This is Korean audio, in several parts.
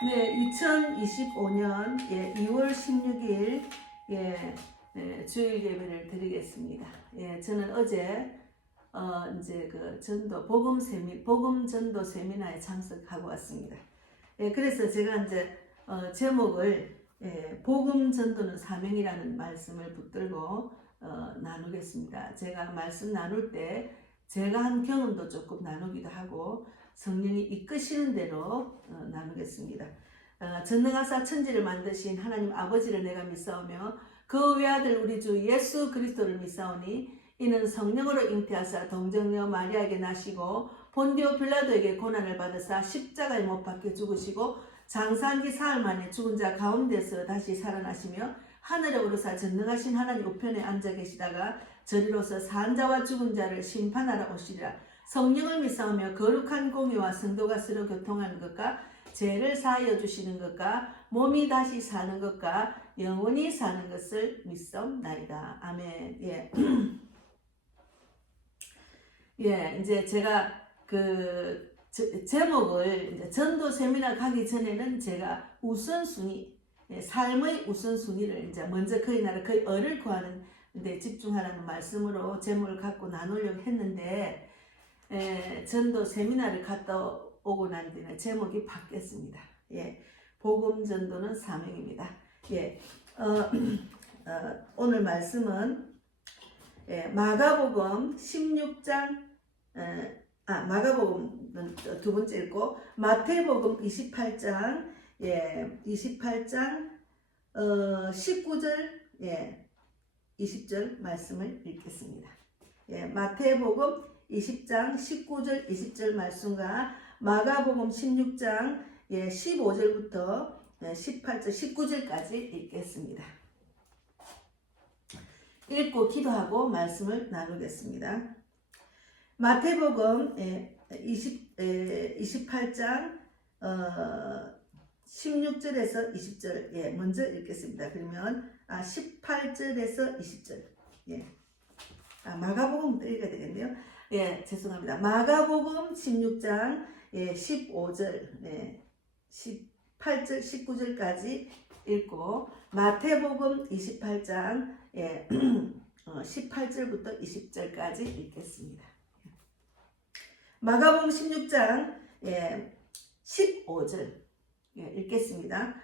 네, 2025년 2월 16일 주일 예배를 드리겠습니다. 저는 어제 이제 그 복음 전도 세미나에 참석하고 왔습니다. 그래서 제가 이제 제목을 복음 전도는 사명이라는 말씀을 붙들고 나누겠습니다. 제가 말씀 나눌 때 제가 한 경험도 조금 나누기도 하고 성령이 이끄시는 대로 나누겠습니다. 전능하사 천지를 만드신 하나님 아버지를 내가 믿사오며 그 외아들 우리 주 예수 그리스도를 믿사오니 이는 성령으로 잉태하사 동정녀 마리아에게 나시고 본디오 빌라도에게 고난을 받으사 십자가에 못 박혀 죽으시고 장사한 지 사흘 만에 죽은 자 가운데서 다시 살아나시며 하늘에 오르사 전능하신 하나님 우편에 앉아 계시다가 저리로서 산 자와 죽은 자를 심판하러 오시리라. 성령을 믿사오며 거룩한 공의와 성도가 서로 교통하는 것과 죄를 사하여 주시는 것과 몸이 다시 사는 것과 영원히 사는 것을 믿사옵나이다. 아멘. 이제 제가 그 제목을 이제 전도 세미나 가기 전에는 제가 우선순위, 삶의 우선순위를 이제 먼저 그의 나라 그의 의를 구하는 데 집중하라는 말씀으로 제목을 갖고 나누려고 했는데 전도 세미나를 갔다 오고 난 뒤에 제목이 바뀌었습니다. 복음 전도는 사명입니다. 오늘 말씀은 마가복음 16장 마가복음은 두 번째 읽고 마태복음 28장 19절 20절 말씀을 읽겠습니다. 마태복음 20장 19절 20절 말씀과 마가복음 16장 15절부터 18절 19절까지 읽겠습니다. 읽고 기도하고 말씀을 나누겠습니다. 마태복음 28장 16절에서 20절 먼저 읽겠습니다. 그러면 18절에서 20절 마가복음 읽어야 되겠네요. 죄송합니다. 마가복음 16장 15절 18절 19절까지 읽고 마태복음 28장 18절부터 20절까지 읽겠습니다. 마가복음 16장 15절 읽겠습니다.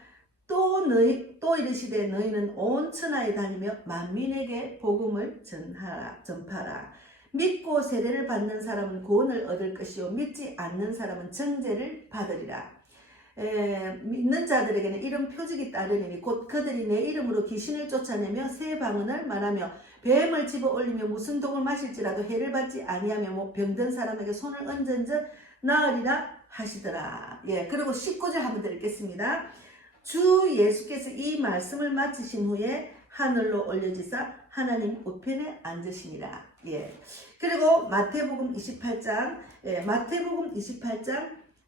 또 이르시되 너희는 온 천하에 다니며 만민에게 복음을 전파라. 믿고 세례를 받는 사람은 구원을 얻을 것이요 믿지 않는 사람은 정죄를 받으리라. 믿는 자들에게는 이런 표적이 따르리니 곧 그들이 내 이름으로 귀신을 쫓아내며 새 방언을 말하며 뱀을 집어 올리며 무슨 독을 마실지라도 해를 받지 아니하며 병든 사람에게 손을 얹은즉 나으리라 하시더라. 그리고 19절 한번 더 읽겠습니다. 주 예수께서 이 말씀을 마치신 후에 하늘로 올려지사 하나님 우편에 앉으시니라. 그리고 마태복음 28장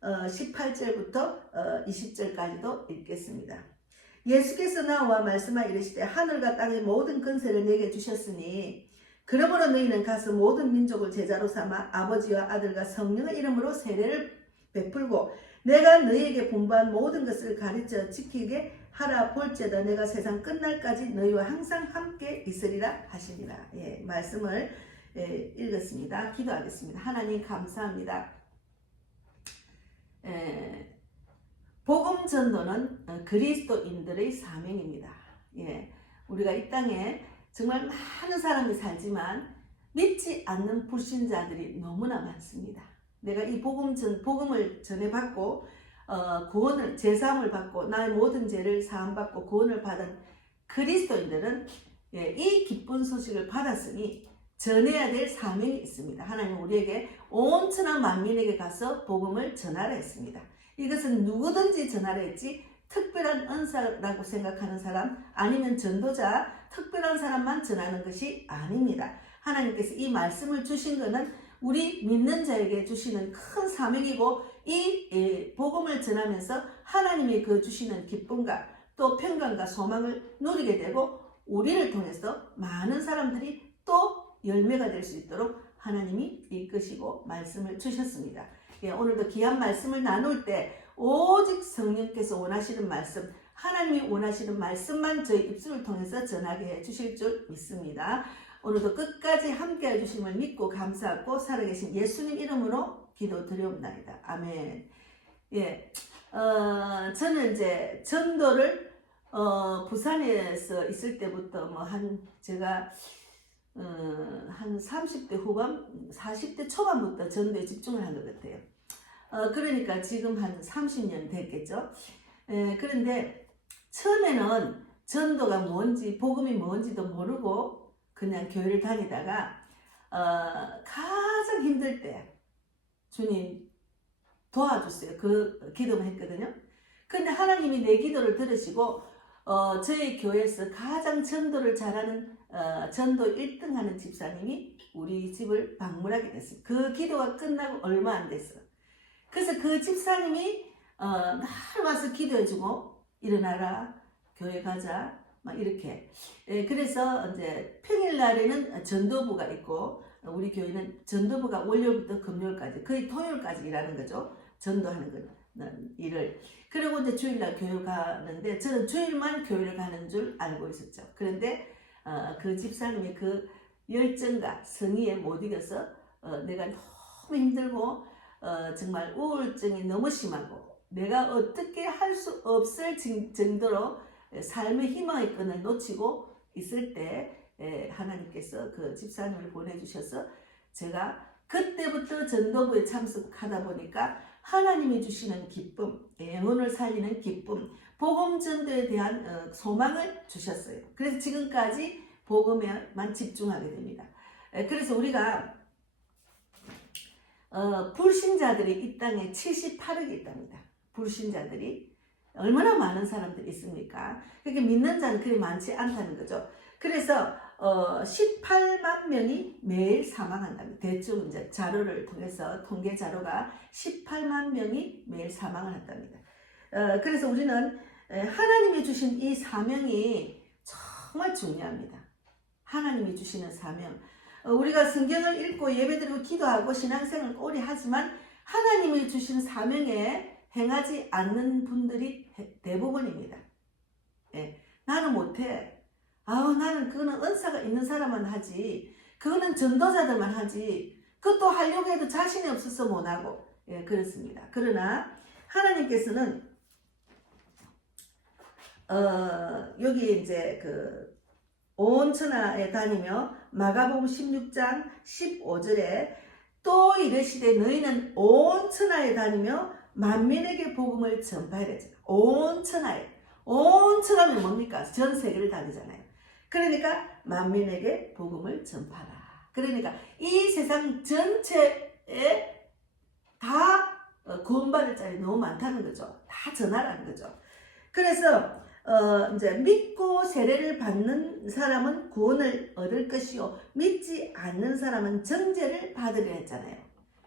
18절부터 20절까지도 읽겠습니다. 예수께서 나와 말씀하 이르시되 하늘과 땅의 모든 권세를 내게 주셨으니 그러므로 너희는 가서 모든 민족을 제자로 삼아 아버지와 아들과 성령의 이름으로 세례를 베풀고 내가 너희에게 분부한 모든 것을 가르쳐 지키게 하라. 볼지어다 내가 세상 끝날까지 너희와 항상 함께 있으리라 하시니라. 말씀을 읽었습니다. 기도하겠습니다. 하나님 감사합니다. 복음 전도는 그리스도인들의 사명입니다. 우리가 이 땅에 정말 많은 사람이 살지만 믿지 않는 불신자들이 너무나 많습니다. 내가 이 복음을 전해받고 구원을 제사함을 받고 나의 모든 죄를 사함받고 구원을 받은 그리스도인들은 이 기쁜 소식을 받았으니 전해야 될 사명이 있습니다. 하나님은 우리에게 온 천하 만민에게 가서 복음을 전하라 했습니다. 이것은 누구든지 전하라 했지 특별한 은사라고 생각하는 사람 아니면 전도자 특별한 사람만 전하는 것이 아닙니다. 하나님께서 이 말씀을 주신 것은 우리 믿는 자에게 주시는 큰 사명이고 이 복음을 전하면서 하나님이 그 주시는 기쁨과 또 평강과 소망을 누리게 되고 우리를 통해서 많은 사람들이 또 열매가 될 수 있도록 하나님이 이끄시고 말씀을 주셨습니다. 오늘도 귀한 말씀을 나눌 때 오직 성령께서 원하시는 말씀, 하나님이 원하시는 말씀만 저희 입술을 통해서 전하게 해 주실 줄 믿습니다. 오늘도 끝까지 함께 해주심을 믿고 감사하고 살아계신 예수님 이름으로 기도드리옵나이다. 아멘. 예, 저는 이제 전도를 부산에서 있을 때부터 제가 한 30대 후반, 40대 초반부터 전도에 집중을 한 것 같아요. 그러니까 지금 한 30년 됐겠죠. 그런데 처음에는 전도가 뭔지, 복음이 뭔지도 모르고 그냥 교회를 다니다가 가장 힘들 때 주님 도와주세요. 그 기도만 했거든요. 근데 하나님이 내 기도를 들으시고 저희 교회에서 가장 전도를 잘하는 전도 1등 하는 집사님이 우리 집을 방문하게 됐어요. 그 기도가 끝나고 얼마 안 됐어요. 그래서 그 집사님이 날 와서 기도해주고 일어나라 교회 가자 막 이렇게. 그래서 이제 평일날에는 전도부가 있고 우리 교회는 전도부가 월요일부터 금요일까지 거의 토요일까지 일하는 거죠. 전도하는 일을. 그리고 이제 주일날 교회 가는데 저는 주일만 교회를 가는 줄 알고 있었죠. 그런데 그 집사님의 그 열정과 성의에 못 이겨서 내가 너무 힘들고 정말 우울증이 너무 심하고 내가 어떻게 할 수 없을 정도로 삶의 희망의 끈을 놓치고 있을 때 하나님께서 그 집사님을 보내주셔서 제가 그때부터 전도부에 참석하다 보니까 하나님이 주시는 기쁨, 영혼을 살리는 기쁨, 복음 전도에 대한 소망을 주셨어요. 그래서 지금까지 복음에만 집중하게 됩니다. 그래서 우리가 불신자들이 이 땅에 78억이 있답니다. 불신자들이 얼마나 많은 사람들이 있습니까? 그러니까 믿는 자는 그리 많지 않다는 거죠. 그래서 18만 명이 매일 사망한답니다. 대충 이제 자료를 통해서 통계 자료가 18만 명이 매일 사망을 한답니다. 그래서 우리는 하나님이 주신 이 사명이 정말 중요합니다. 하나님이 주시는 사명. 우리가 성경을 읽고 예배드리고 기도하고 신앙생활을 오래 하지만 하나님이 주신 사명에 행하지 않는 분들이 대부분입니다. 나는 못해. 나는 그거는 은사가 있는 사람만 하지. 그거는 전도자들만 하지. 그것도 하려고 해도 자신이 없어서 못하고. 그렇습니다. 그러나 하나님께서는 여기 이제 온 천하에 다니며 마가복음 16장 15절에 또 이르시되 너희는 온 천하에 다니며 만민에게 복음을 전파해야 되잖아요. 온 천하에. 온 천하면 뭡니까? 전 세계를 다니잖아요. 그러니까 만민에게 복음을 전파라. 그러니까 이 세상 전체에 다 구원받을 자리 너무 많다는 거죠. 다 전하라는 거죠. 그래서 이제 믿고 세례를 받는 사람은 구원을 얻을 것이요 믿지 않는 사람은 정죄를 받으려 했잖아요.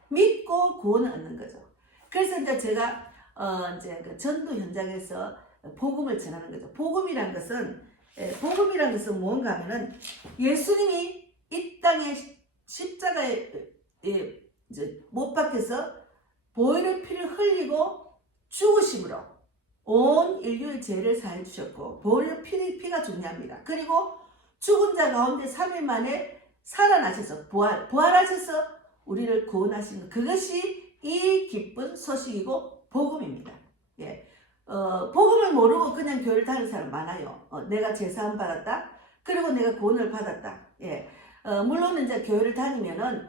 믿고 구원을 얻는 거죠. 그래서 이제 제가 이제 그 전도 현장에서 복음을 전하는 거죠. 복음이란 것은 뭔가 하면은 예수님이 이 땅에 십자가에 이제 못 박혀서 보혈의 피를 흘리고 죽으심으로 온 인류의 죄를 사해 주셨고 보혈의 피가 중요합니다. 그리고 죽은 자 가운데 3일 만에 살아나셔서 부활하셔서 우리를 구원하시는 그것이 이 기쁜 소식이고 복음입니다. 복음을 모르고 그냥 교회를 다니는 사람 많아요. 내가 제사함 받았다. 그리고 내가 구원을 받았다. 물론 이제 교회를 다니면은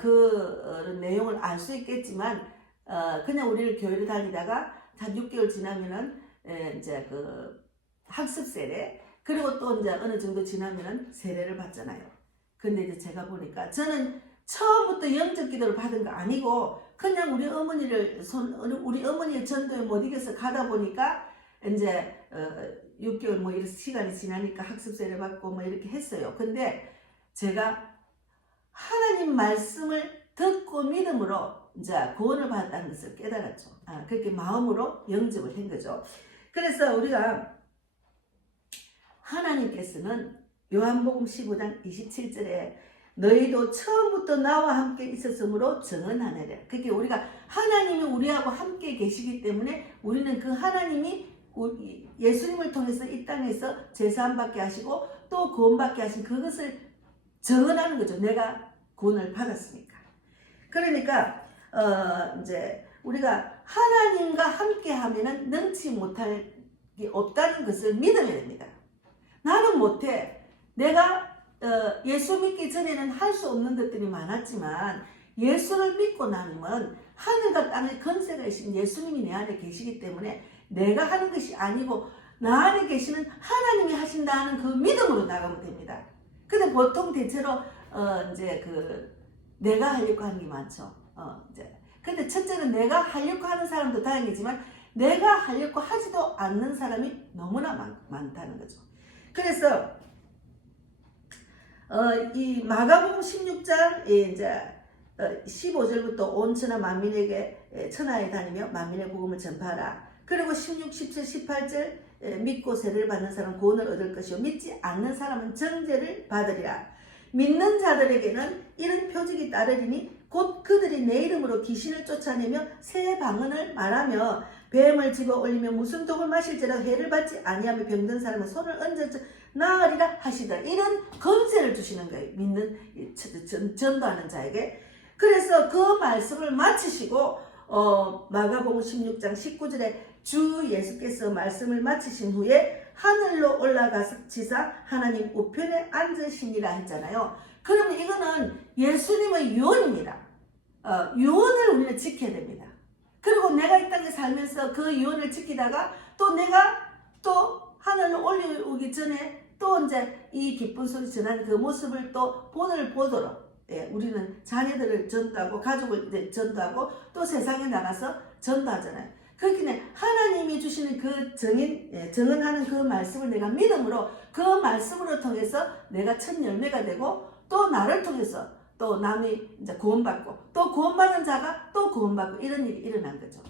그 내용을 알 수 있겠지만 그냥 우리를 교회를 다니다가 한 6개월 지나면은 이제 그 학습 세례 그리고 또 이제 어느 정도 지나면은 세례를 받잖아요. 근데 이제 제가 보니까 저는 처음부터 영적 기도를 받은 거 아니고 그냥 우리 어머니의 전도에 못 이겨서 가다 보니까 이제 6개월 뭐 이런 시간이 지나니까 학습 세례 받고 뭐 이렇게 했어요. 근데 제가 하나님 말씀을 듣고 믿음으로 이제 구원을 받았다는 것을 깨달았죠. 그렇게 마음으로 영접을 한 거죠. 그래서 우리가 하나님께서는 요한복음 15장 27절에 너희도 처음부터 나와 함께 있었으므로 증언하느라. 그게 우리가 하나님이 우리하고 함께 계시기 때문에 우리는 그 하나님이 예수님을 통해서 이 땅에서 제사함 받게 하시고 또 구원 받게 하신 그것을 증언하는 거죠. 내가 구원을 받았으니까. 그러니까 이제 우리가 하나님과 함께 하면은 능치 못할 게 없다는 것을 믿어야 됩니다. 나는 못해. 내가 예수 믿기 전에는 할 수 없는 것들이 많았지만 예수를 믿고 나면 하늘과 땅의 권세가 있신 예수님이 내 안에 계시기 때문에 내가 하는 것이 아니고 나 안에 계시는 하나님이 하신다는 그 믿음으로 나가면 됩니다. 근데 보통 대체로 이제 내가 하려고 하는 게 많죠. 이제 근데 첫째는 내가 하려고 하는 사람도 다행이지만 내가 하려고 하지도 않는 사람이 너무나 많다는 거죠. 그래서 이 마가복음 16장 이제 15절부터 온 천하 만민에게 천하에 다니며 만민의 복음을 전파하라. 그리고 16, 17, 18절 믿고 세례를 받는 사람은 구원을 얻을 것이요 믿지 않는 사람은 정죄를 받으리라. 믿는 자들에게는 이런 표적이 따르리니 곧 그들이 내 이름으로 귀신을 쫓아내며 새 방언을 말하며 뱀을 집어 올리며 무슨 독을 마실지라도 해를 받지 아니하며 병든 사람은 손을 얹어 나으리라 하시더라. 이런 권세를 주시는 거예요. 믿는 전도하는 자에게. 그래서 그 말씀을 마치시고 마가복음 16장 19절에 주 예수께서 말씀을 마치신 후에 하늘로 올라가시사 하나님 우편에 앉으시니라 했잖아요. 그러면 이거는 예수님의 유언입니다. 유언을 우리는 지켜야 됩니다. 그리고 내가 이 땅에 살면서 그 유언을 지키다가 또 내가 또 하늘로 올라오기 전에 또 이제 이 기쁜 소리 전하는 그 모습을 또 본을 보도록 우리는 자녀들을 전도하고 가족을 이제 전도하고 또 세상에 나가서 전도하잖아요. 그렇기 때문에 하나님이 주시는 그 정언하는 그 말씀을 내가 믿음으로 그 말씀으로 통해서 내가 첫 열매가 되고 또 나를 통해서 또 남이 이제 구원받고 또 구원받은 자가 또 구원받고 이런 일이 일어난 거죠.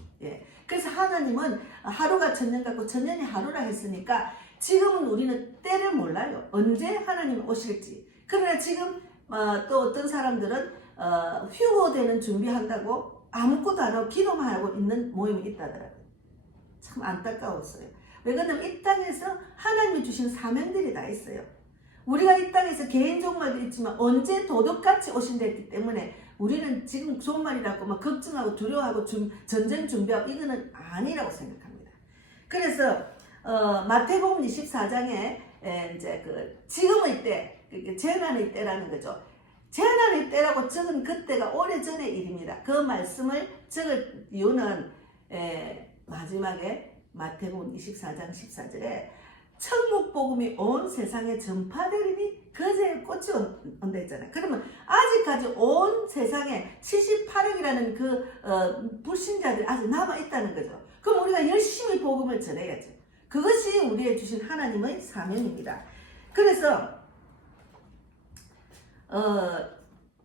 그래서 하나님은 하루가 천년 같고 천년이 하루라 했으니까 지금은 우리는 때를 몰라요. 언제 하나님 오실지. 그러나 지금 또 어떤 사람들은 휴고되는 준비한다고 아무것도 안 하고 기도만 하고 있는 모임이 있다더라고요. 참 안타까웠어요. 왜 그러냐면 이 땅에서 하나님이 주신 사명들이 다 있어요. 우리가 이 땅에서 개인 종말도 있지만 언제 도둑같이 오신다 했기 때문에 우리는 지금 종말이라고 막 걱정하고 두려워하고 전쟁 준비하고 이거는 아니라고 생각합니다. 그래서 마태복음 24장에 이제 지금의 때, 재난의 때라는 거죠. 재난의 때라고 적은 그때가 오래전의 일입니다. 그 말씀을 적을 이유는 마지막에 마태복음 24장 14절에 천국 복음이 온 세상에 전파되리니 그제에 꽃이 온다 했잖아요. 그러면 아직까지 온 세상에 78억이라는 그 불신자들이 아직 남아있다는 거죠. 그럼 우리가 열심히 복음을 전해야죠. 그것이 우리의 주신 하나님의 사명입니다. 그래서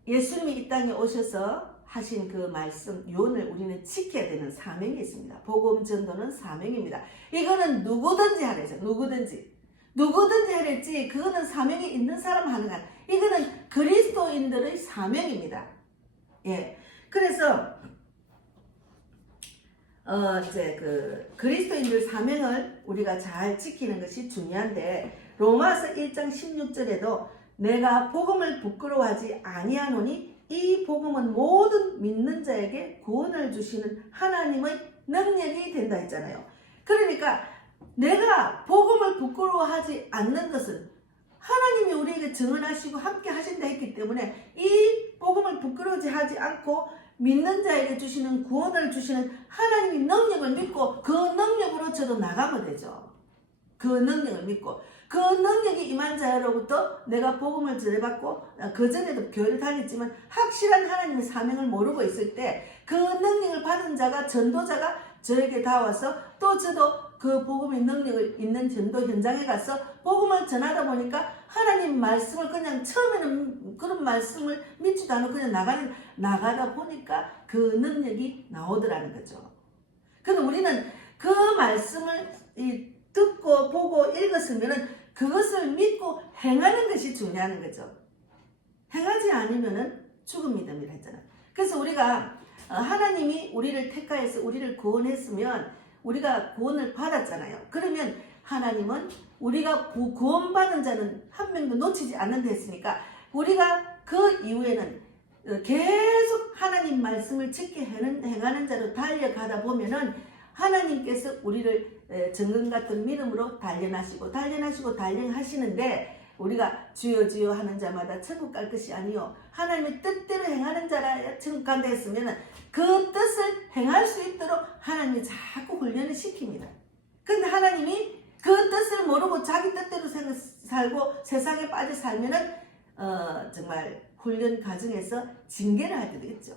예수님이 이 땅에 오셔서 하신 그 말씀 유언을 우리는 지켜야 되는 사명이 있습니다. 복음 전도는 사명입니다. 이거는 누구든지 하래죠. 누구든지 하랬지 그거는 사명이 있는 사람 하는 거 아니에요. 이거는 그리스도인들의 사명입니다. 그래서 이제 그리스도인들 사명을 우리가 잘 지키는 것이 중요한데 로마서 1장 16절에도 내가 복음을 부끄러워하지 아니하노니 이 복음은 모든 믿는 자에게 구원을 주시는 하나님의 능력이 된다 했잖아요. 그러니까 내가 복음을 부끄러워하지 않는 것은 하나님이 우리에게 증언하시고 함께 하신다 했기 때문에 이 복음을 부끄러워하지 않고 믿는 자에게 주시는 구원을 주시는 하나님의 능력을 믿고 그 능력으로 저도 나가면 되죠. 그 능력을 믿고 그 능력이 임한 자로부터 내가 복음을 전해받고 그전에도 교회를 다녔지만 확실한 하나님의 사명을 모르고 있을 때 그 능력을 받은 자가 전도자가 저에게 닿아와서 또 저도 그 복음의 능력을 있는 전도 현장에 가서 복음을 전하다 보니까 하나님 말씀을 그냥 처음에는 그런 말씀을 믿지도 않고 그냥 나가다 보니까 그 능력이 나오더라는 거죠. 그런데 우리는 그 말씀을 듣고 보고 읽었으면은 그것을 믿고 행하는 것이 중요한 거죠. 행하지 않으면은 죽은 믿음이라 했잖아요. 그래서 우리가 하나님이 우리를 택하여서 우리를 구원했으면 우리가 구원을 받았잖아요. 그러면 하나님은 우리가 구원받은 자는 한 명도 놓치지 않는다 했으니까 우리가 그 이후에는 계속 하나님 말씀을 지켜 행하는 자로 달려가다 보면은 하나님께서 우리를 정금 같은 믿음으로 단련하시는데 우리가 주여 주여 하는 자마다 천국 갈 것이 아니요 하나님의 뜻대로 행하는 자라 천국 간다 했으면 그 뜻을 행할 수 있도록 하나님이 자꾸 훈련을 시킵니다. 근데 하나님이 그 뜻을 모르고 자기 뜻대로 살고 세상에 빠져 살면은 정말 훈련 과정에서 징계를 할 때도 있죠.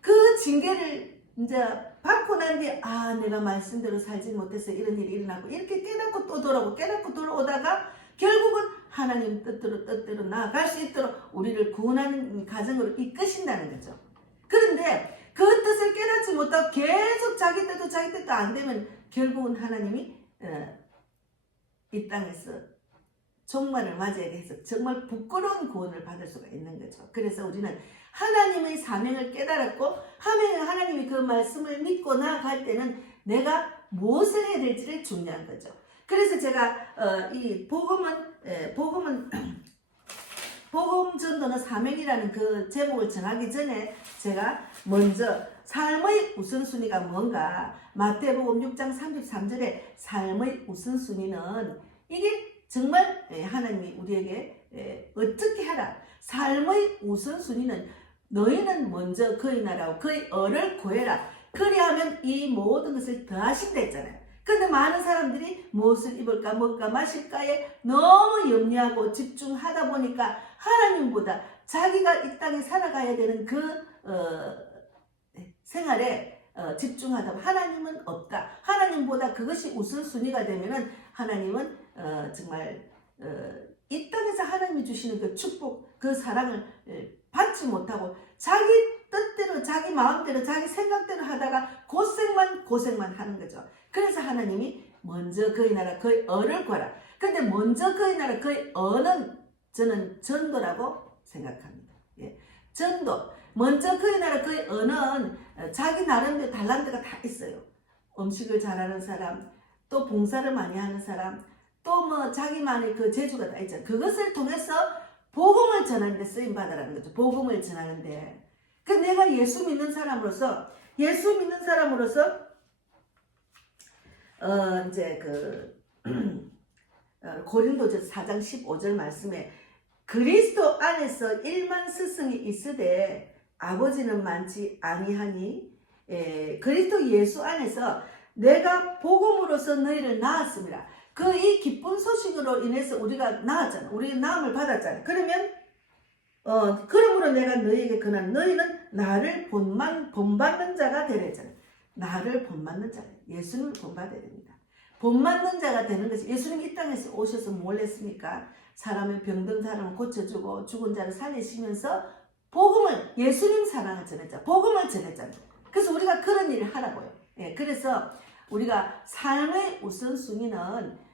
그 징계를 이제 받고 난 뒤에 내가 말씀대로 살지 못해서 이런 일이 일어나고 이렇게 깨닫고 또 돌아오고 깨닫고 돌아오다가 결국은 하나님 뜻대로 나아갈 수 있도록 우리를 구원하는 과정으로 이끄신다는 거죠. 그런데 그 뜻을 깨닫지 못하고 계속 자기 뜻도 안 되면 결국은 하나님이 이 땅에서 종말을 맞이하게 해서 정말 부끄러운 구원을 받을 수가 있는 거죠. 그래서 우리는 하나님의 사명을 깨달았고 하나님이 그 말씀을 믿고 나아갈 때는 내가 무엇을 해야 될지를 중요한 거죠. 그래서 제가 이 복음 전도는 사명이라는 그 제목을 정하기 전에 제가 먼저 삶의 우선순위가 뭔가 마태복음 6장 33절에 삶의 우선순위는 이게 정말 하나님이 우리에게 어떻게 하라. 삶의 우선순위는 너희는 먼저 그의 나라와 그의 의를 구해라. 그리하면 이 모든 것을 더하신다 했잖아요. 근데 많은 사람들이 무엇을 입을까 먹을까 마실까에 너무 염려하고 집중하다 보니까 하나님보다 자기가 이 땅에 살아가야 되는 그 생활에 집중하다 보면 하나님은 없다. 하나님보다 그것이 우선순위가 되면은 하나님은 정말 이 땅에서 하나님이 주시는 그 축복, 그 사랑을 받지 못하고 자기 뜻대로, 자기 마음대로, 자기 생각대로 하다가 고생만 하는 거죠. 그래서 하나님이 먼저 그의 나라, 그의 의를 구하라. 근데 먼저 그의 나라, 그의 의는 저는 전도라고 생각합니다. 예. 전도. 먼저 그의 나라, 그의 의는 자기 나름대로 달란트가 다 있어요. 음식을 잘하는 사람, 또 봉사를 많이 하는 사람, 또 뭐 자기만의 그 재주가 다 있잖아요. 그것을 통해서 복음을 전하는 데 쓰임 받으라는 거죠. 복음을 전하는데. 그 내가 예수 믿는 사람으로서 이제 고린도전서 4장 15절 말씀에 그리스도 안에서 1만 스승이 있으되 아버지는 많지 아니하니 그리스도 예수 안에서 내가 복음으로서 너희를 낳았습니다. 그 이 기쁜 소식으로 인해서 우리가 낳았잖아. 우리가 나음을 받았잖아. 그러면 그러므로 내가 너희에게 그날 너희는 나를 본받는 자가 되라 했잖아. 나를 본받는 자, 예수님을 본받아야 됩니다. 본받는 자가 되는 것이 예수님 이 땅에서 오셔서 뭘 했습니까? 사람의 병든 사람을 고쳐주고 죽은 자를 살리시면서 복음을 예수님 사랑을 전했잖아. 복음을 전했잖아. 그래서 우리가 그런 일을 하라고요. 예, 그래서 우리가 삶의 우선순위는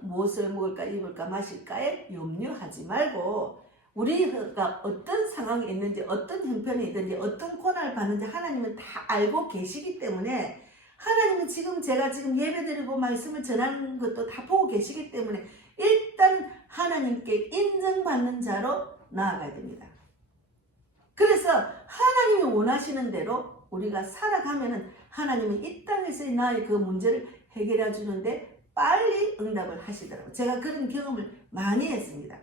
무엇을 먹을까 입을까 마실까에 염려하지 말고 우리가 어떤 상황에 있는지 어떤 형편에 있든지 어떤 고난을 받는지 하나님은 다 알고 계시기 때문에 하나님은 제가 지금 예배드리고 말씀을 전하는 것도 다 보고 계시기 때문에 일단 하나님께 인정받는 자로 나아가야 됩니다. 그래서 하나님이 원하시는 대로 우리가 살아가면은 하나님은 이 땅에서의 나의 그 문제를 해결해 주는데 빨리 응답을 하시더라고요. 제가 그런 경험을 많이 했습니다.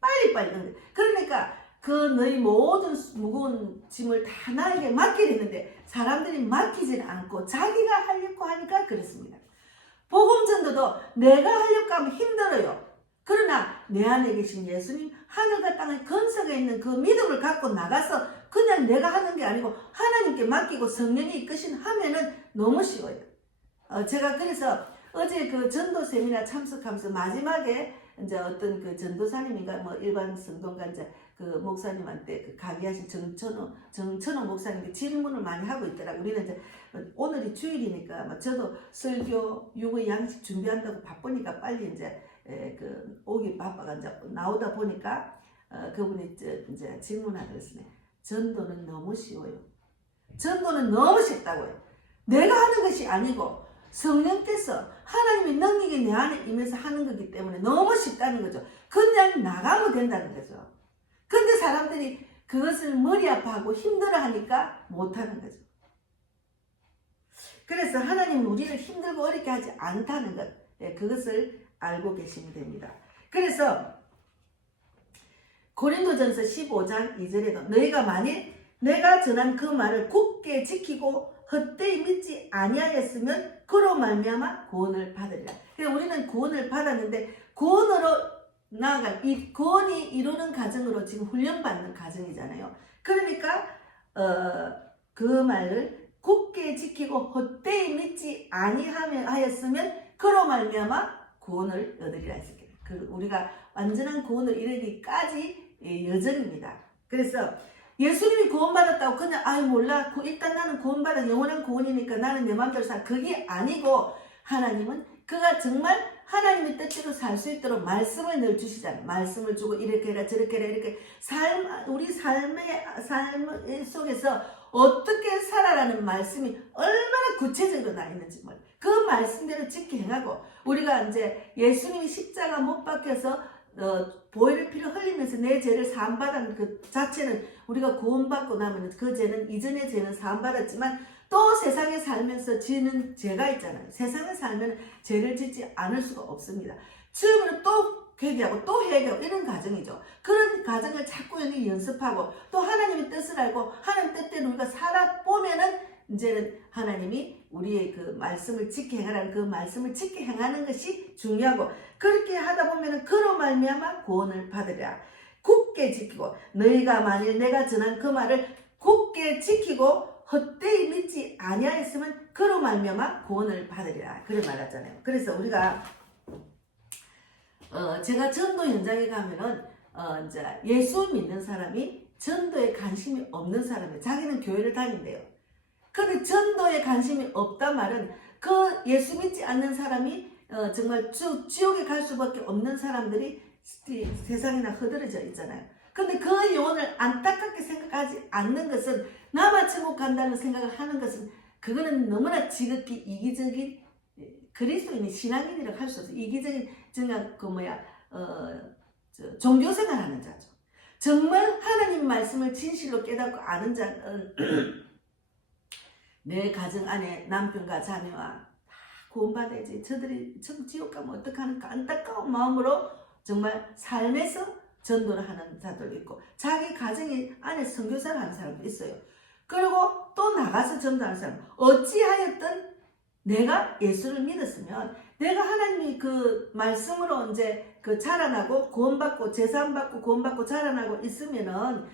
빨리 응답. 그러니까 그 너희 모든 무거운 짐을 다 나에게 맡기려 했는데 사람들이 맡기질 않고 자기가 하려고 하니까 그렇습니다. 복음 전도도 내가 하려고 하면 힘들어요. 그러나 내 안에 계신 예수님 하늘과 땅의 근석에 있는 그 믿음을 갖고 나가서 그냥 내가 하는 게 아니고 하나님께 맡기고 성령이 이끄신 하면은 너무 쉬워요. 제가 그래서 어제 그 전도 세미나 참석하면서 마지막에 이제 어떤 그 전도사님인가 뭐 일반 성도인가 이제 그 목사님한테 그 강의하신 정천호 목사님께 질문을 많이 하고 있더라고요. 우리는 이제 오늘이 주일이니까 저도 설교 유의 양식 준비한다고 바쁘니까 빨리 이제 그 오기 바빠가 이제 나오다 보니까 그분이 이제 질문하더랬어요. 전도는 너무 쉬워요. 전도는 너무 쉽다고요. 내가 하는 것이 아니고 성령께서 하나님의 능력이 내 안에 임해서 하는 거기 때문에 너무 쉽다는 거죠. 그냥 나가면 된다는 거죠. 근데 사람들이 그것을 머리 아파하고 힘들어하니까 못하는 거죠. 그래서 하나님은 우리를 힘들고 어렵게 하지 않다는 것, 그것을 알고 계시면 됩니다. 그래서 고린도전서 15장 2절에도 너희가 만일 내가 전한 그 말을 굳게 지키고 헛되이 믿지 아니하였으면 그로 말미암아 구원을 받으리라. 그래서 우리는 구원을 받았는데 구원으로 나아갈 이 구원이 이루는 과정으로 지금 훈련받는 과정이잖아요. 그러니까 그 말을 굳게 지키고 헛되이 믿지 아니하였으면 그로 말미암아 구원을 얻으리라 했습니다. 우리가 완전한 구원을 이르기까지 여정입니다. 그래서 예수님이 구원받았다고 그냥 몰라 일단 나는 구원받아 영원한 구원이니까 나는 내 마음대로 살아, 그게 아니고 하나님은 그가 정말 하나님의 뜻대로 살 수 있도록 말씀을 늘 주시잖아요. 말씀을 주고 이렇게 해라 저렇게 해라 이렇게 우리 삶 속에서 어떻게 살아라는 말씀이 얼마나 구체적으로 나 있는지 몰라요. 그 말씀대로 지켜 행하고 우리가 이제 예수님이 십자가 못 박혀서 보혈의 피를 흘리면서 내 죄를 사함받은 그 자체는 우리가 구원받고 나면 그 죄는 이전의 죄는 사함받았지만 또 세상에 살면서 지는 죄가 있잖아요. 세상에 살면 죄를 짓지 않을 수가 없습니다. 처음으로 또 회개하고 또 회개하고 이런 과정이죠. 그런 과정을 자꾸 연습하고 또 하나님의 뜻을 알고 하나님 뜻대로 우리가 살아보면은 이제는 하나님이 우리의 그 말씀을 지켜 행하라는 그 말씀을 지켜 행하는 것이 중요하고 그렇게 하다 보면은 그로 말미암아 구원을 받으리라. 굳게 지키고 너희가 만일 내가 전한 그 말을 굳게 지키고 헛되이 믿지 아니하였으면 그로 말미암아 구원을 받으리라. 그런 말 하잖아요. 그래서 우리가 제가 전도 현장에 가면은 이제 예수 믿는 사람이 전도에 관심이 없는 사람이에요. 자기는 교회를 다닌대요. 근데 전도에 관심이 없단 말은 그 예수 믿지 않는 사람이 정말 지옥에 갈 수밖에 없는 사람들이 세상에나 흐드러져 있잖아요. 근데 그 영혼을 안타깝게 생각하지 않는 것은 나만 천국 간다는 생각을 하는 것은 그거는 너무나 지극히 이기적인 그리스도인의 신앙인이라고 할 수 없어요. 이기적인 정말 종교생활하는 자죠. 정말 하나님 말씀을 진실로 깨닫고 아는 자는 내 가정 안에 남편과 자녀와 다 구원받아야지. 저들이 지옥 가면 어떡하는가 안타까운 마음으로 정말 삶에서 전도를 하는 자들도 있고 자기 가정이 안에 선교사를 하는 사람도 있어요. 그리고 또 나가서 전도하는 사람. 어찌하였든 내가 예수를 믿었으면 내가 하나님이 그 말씀으로 이제 그 자라나고 구원받고 제사함받고 구원받고 자라나고 있으면은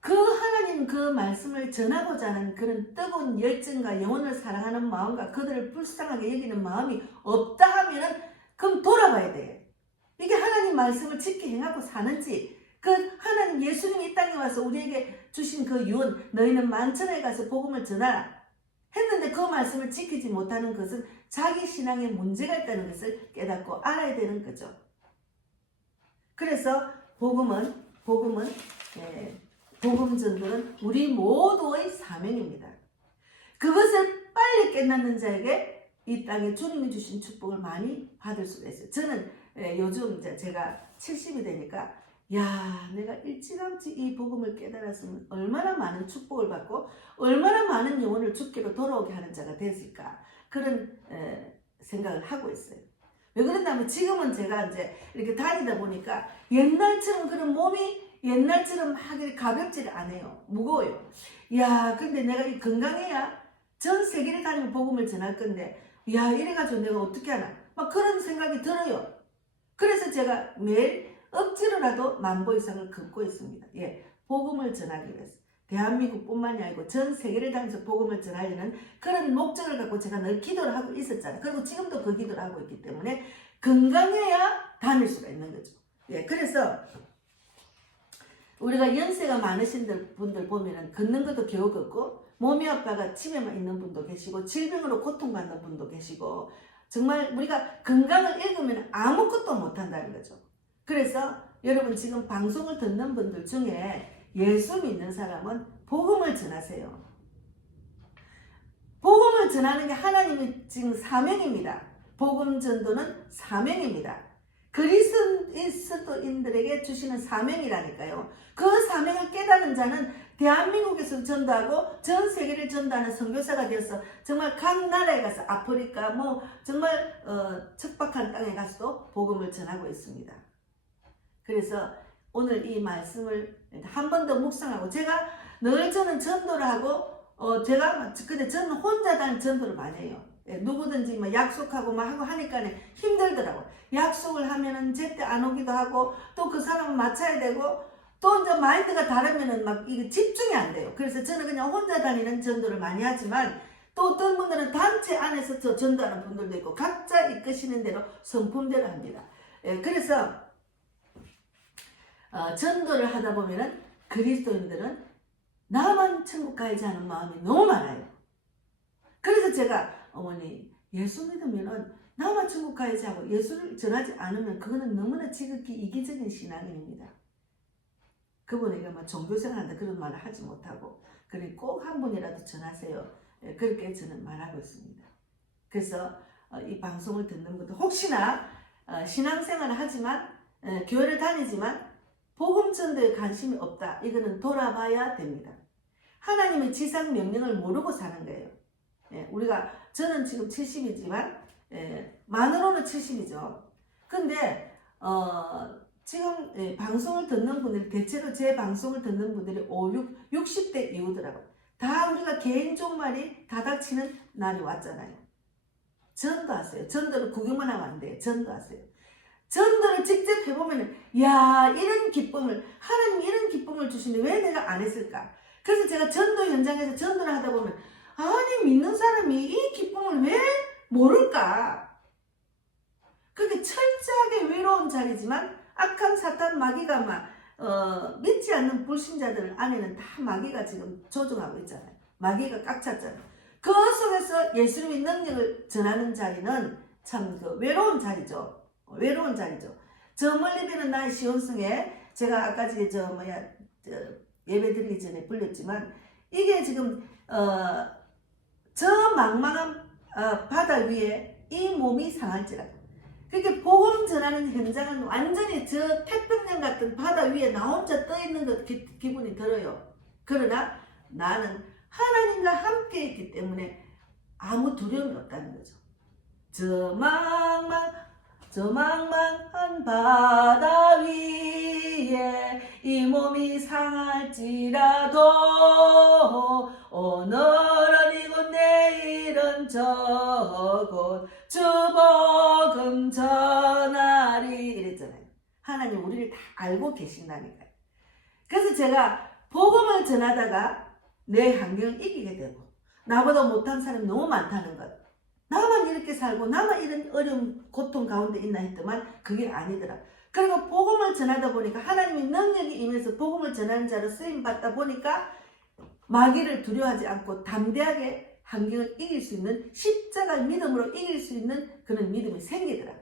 그 하나님 그 말씀을 전하고자 하는 그런 뜨거운 열정과 영혼을 사랑하는 마음과 그들을 불쌍하게 여기는 마음이 없다 하면은 그럼 돌아봐야 돼요. 이게 하나님 말씀을 지켜 행하고 사는지 그 하나님 예수님이 이 땅에 와서 우리에게 주신 그 유언 너희는 만천에 가서 복음을 전하라 했는데 그 말씀을 지키지 못하는 것은 자기 신앙에 문제가 있다는 것을 깨닫고 알아야 되는 거죠. 그래서 복음 전도는 우리 모두의 사명입니다. 그것을 빨리 깨닫는 자에게 이 땅에 주님이 주신 축복을 많이 받을 수가 있어요. 저는 요즘 이제 제가 70이 되니까 내가 일찌감치 이 복음을 깨달았으면 얼마나 많은 축복을 받고 얼마나 많은 영혼을 주께로 돌아오게 하는 자가 됐을까 그런 생각을 하고 있어요. 왜 그런다면 지금은 제가 이제 이렇게 다니다 보니까 옛날처럼 그런 몸이 옛날처럼 막 가볍지를 않아요. 무거워요. 근데 내가 건강해야 전 세계를 다니면 복음을 전할 건데 이래가지고 내가 어떻게 하나 막 그런 생각이 들어요. 그래서 제가 매일 억지로라도 10,000보 이상을 걷고 있습니다. 복음을 전하기 위해서. 대한민국뿐만이 아니고 전 세계를 다니면서 복음을 전하려는 그런 목적을 갖고 제가 늘 기도를 하고 있었잖아요. 그리고 지금도 그 기도를 하고 있기 때문에 건강해야 다닐 수가 있는 거죠. 그래서 우리가 연세가 많으신 분들 보면은 걷는 것도 겨우 걷고 몸이 아파가 집에만 있는 분도 계시고 질병으로 고통받는 분도 계시고 정말 우리가 건강을 잃으면 아무것도 못한다는 거죠. 그래서 여러분 지금 방송을 듣는 분들 중에 예수 믿는 사람은 복음을 전하세요. 복음을 전하는 게 하나님의 지금 사명입니다. 복음 전도는 사명입니다. 그리스도인들에게 주시는 사명이라니까요. 그 사명을 깨달은 자는 대한민국에서 전도하고 전 세계를 전도하는 선교사가 되어서 정말 각 나라에 가서 아프리카 정말 척박한 땅에 가서도 복음을 전하고 있습니다. 그래서 오늘 이 말씀을 한 번 더 묵상하고, 제가 늘 저는 전도를 하고 근데 저는 혼자 다니는 전도를 많이 해요. 누구든지 약속하고 하고 하니까 힘들더라고. 약속을 하면은 제때 안 오기도 하고, 또 그 사람을 맞춰야 되고, 또 이제 마인드가 다르면은 이게 집중이 안 돼요. 그래서 저는 그냥 혼자 다니는 전도를 많이 하지만, 또 어떤 분들은 단체 안에서 전도하는 분들도 있고, 각자 이끄시는 대로 성품대로 합니다. 그래서 전도를 하다 보면은 그리스도인들은 나만 천국 가야지 하는 마음이 너무 많아요. 그래서 제가 어머니, 예수 믿으면은 나만 천국 가야지 하고 예수를 전하지 않으면 그거는 너무나 지극히 이기적인 신앙입니다. 그분에게 종교생활한다 그런 말을 하지 못하고, 그래 꼭 한 분이라도 전하세요. 그렇게 저는 말하고 있습니다. 그래서 이 방송을 듣는 분들 혹시나 신앙생활을 하지만 교회를 다니지만 복음 전도에 관심이 없다, 이거는 돌아봐야 됩니다. 하나님의 지상 명령을 모르고 사는 거예요. 저는 지금 70이지만 만으로는 70이죠. 근데 지금 방송을 듣는 분들이 대체로 제 방송을 듣는 분들이 60대 이후더라고요. 다 우리가 개인 종말이 다닥치는 날이 왔잖아요. 전도하세요. 전도를 구경만 하면 안 돼요. 전도하세요. 전도를 직접 해보면 이런 기쁨을, 하나님이 이런 기쁨을 주시는데 왜 내가 안 했을까? 그래서 제가 전도 현장에서 전도를 하다 보면, 아니 믿는 사람이 이 기쁨을 왜 모를까? 그게 철저하게 외로운 자리지만 악한 사탄 마귀가 믿지 않는 불신자들 안에는 다 마귀가 지금 조종하고 있잖아요. 마귀가 꽉 찼잖아요. 그 속에서 예수님의 능력을 전하는 자리는 참 외로운 자리죠. 외로운 자리죠. 저 멀리 비는 나의 시온성에, 제가 아까 예배 드리기 전에 불렸지만, 이게 지금 저 망망한 바다 위에 이 몸이 상할지라. 그렇게 복음 전하는 현장은 완전히 저 태평양 같은 바다 위에 나 혼자 떠 있는 것 기분이 들어요. 그러나 나는 하나님과 함께 있기 때문에 아무 두려움이 없다는 거죠. 저 망망한 바다 위에 이 몸이 상할지라도 오늘은 이곳 내일은 저곳 주 복음 전하리 이랬잖아요. 하나님 우리를 다 알고 계신다니까요. 그래서 제가 복음을 전하다가 내 환경을 이기게 되고, 나보다 못한 사람이 너무 많다는 것, 나만 이렇게 살고 나만 이런 어려운 고통 가운데 있나 했더만 그게 아니더라. 그리고 복음을 전하다 보니까 하나님의 능력이 임해서 복음을 전하는 자로 쓰임받다 보니까 마귀를 두려워하지 않고 담대하게 환경을 이길 수 있는, 십자가 믿음으로 이길 수 있는 그런 믿음이 생기더라.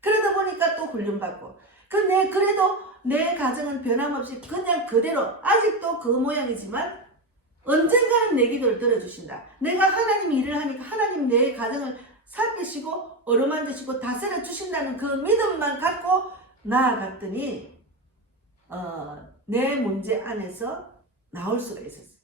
그러다 보니까 또 훈련받고, 그래도 내 가정은 변함없이 그냥 그대로 아직도 그 모양이지만 언젠가는 내 기도를 들어주신다. 내가 하나님 일을 하니까 하나님 내 가정을 살피시고 어루만지시고 다스려 주신다는 그 믿음만 갖고 나아갔더니 내 문제 안에서 나올 수가 있었어요.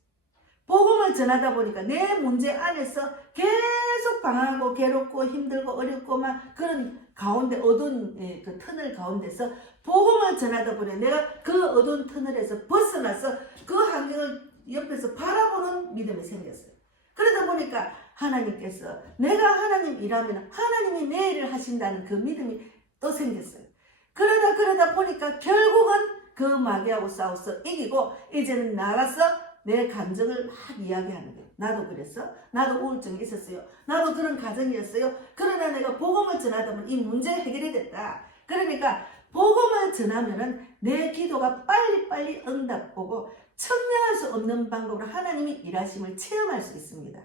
복음을 전하다 보니까 내 문제 안에서 계속 방황하고 괴롭고 힘들고 어렵고 그런 가운데 어두운 그 터널 가운데서 복음을 전하다 보니 내가 그 어두운 터널에서 벗어나서 그 환경을 옆에서 바라보는 믿음이 생겼어요. 그러다 보니까 하나님께서 내가 하나님 일하면 하나님이 내 일을 하신다는 그 믿음이 또 생겼어요. 그러다 보니까 결국은 그 마귀하고 싸워서 이기고, 이제는 나가서 내 감정을 막 이야기하는 거예요. 나도 그랬어. 나도 우울증이 있었어요. 나도 그런 가정이었어요. 그러나 내가 복음을 전하다 보면 이 문제 해결이 됐다. 그러니까 복음을 전하면은 내 기도가 빨리빨리 응답 오고 청량할 수 없는 방법으로 하나님이 일하심을 체험할 수 있습니다.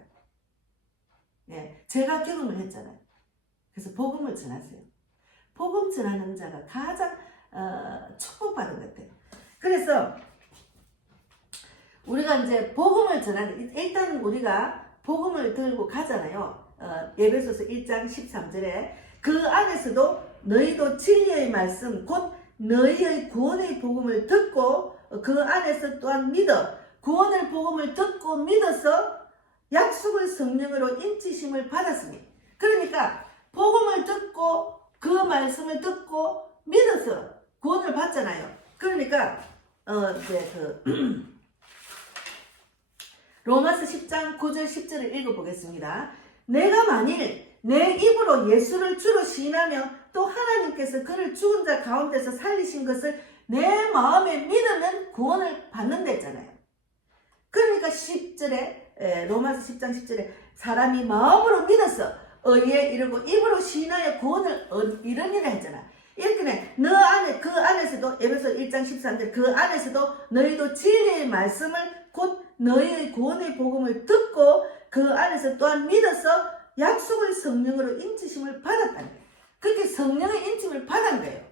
제가 경험을 했잖아요. 그래서 복음을 전하세요. 복음 전하는 자가 가장 축복받은 것 같아요. 그래서 우리가 이제 복음을 전하는, 일단 우리가 복음을 들고 가잖아요. 에베소서 1장 13절에 그 안에서도 너희도 진리의 말씀 곧 너희의 구원의 복음을 듣고 그 안에서 또한 믿어 구원의 복음을 듣고 믿어서 약속의 성령으로 인치심을 받았으니, 그러니까 복음을 듣고 그 말씀을 듣고 믿어서 구원을 받잖아요. 그러니까 이제 로마서 10장 9절 10절을 읽어보겠습니다. 내가 만일 내 입으로 예수를 주로 시인하며 또 하나님께서 그를 죽은 자 가운데서 살리신 것을 내 마음에 믿으면 구원을 받는다 했잖아요. 그러니까 10절에 로마서 10장 10절에 사람이 마음으로 믿어서 의에 이르고 입으로 시인하여 구원을 이르니라 했잖아. 이렇게 너 안에 그 안에서도 에베소 1장 13절 그 안에서도 너희도 진리의 말씀을 곧 너희의 구원의 복음을 듣고 그 안에서 또한 믿어서 약속의 성령으로 인치심을 받았다는 거예요. 그렇게 성령의 인침을 받은 거예요.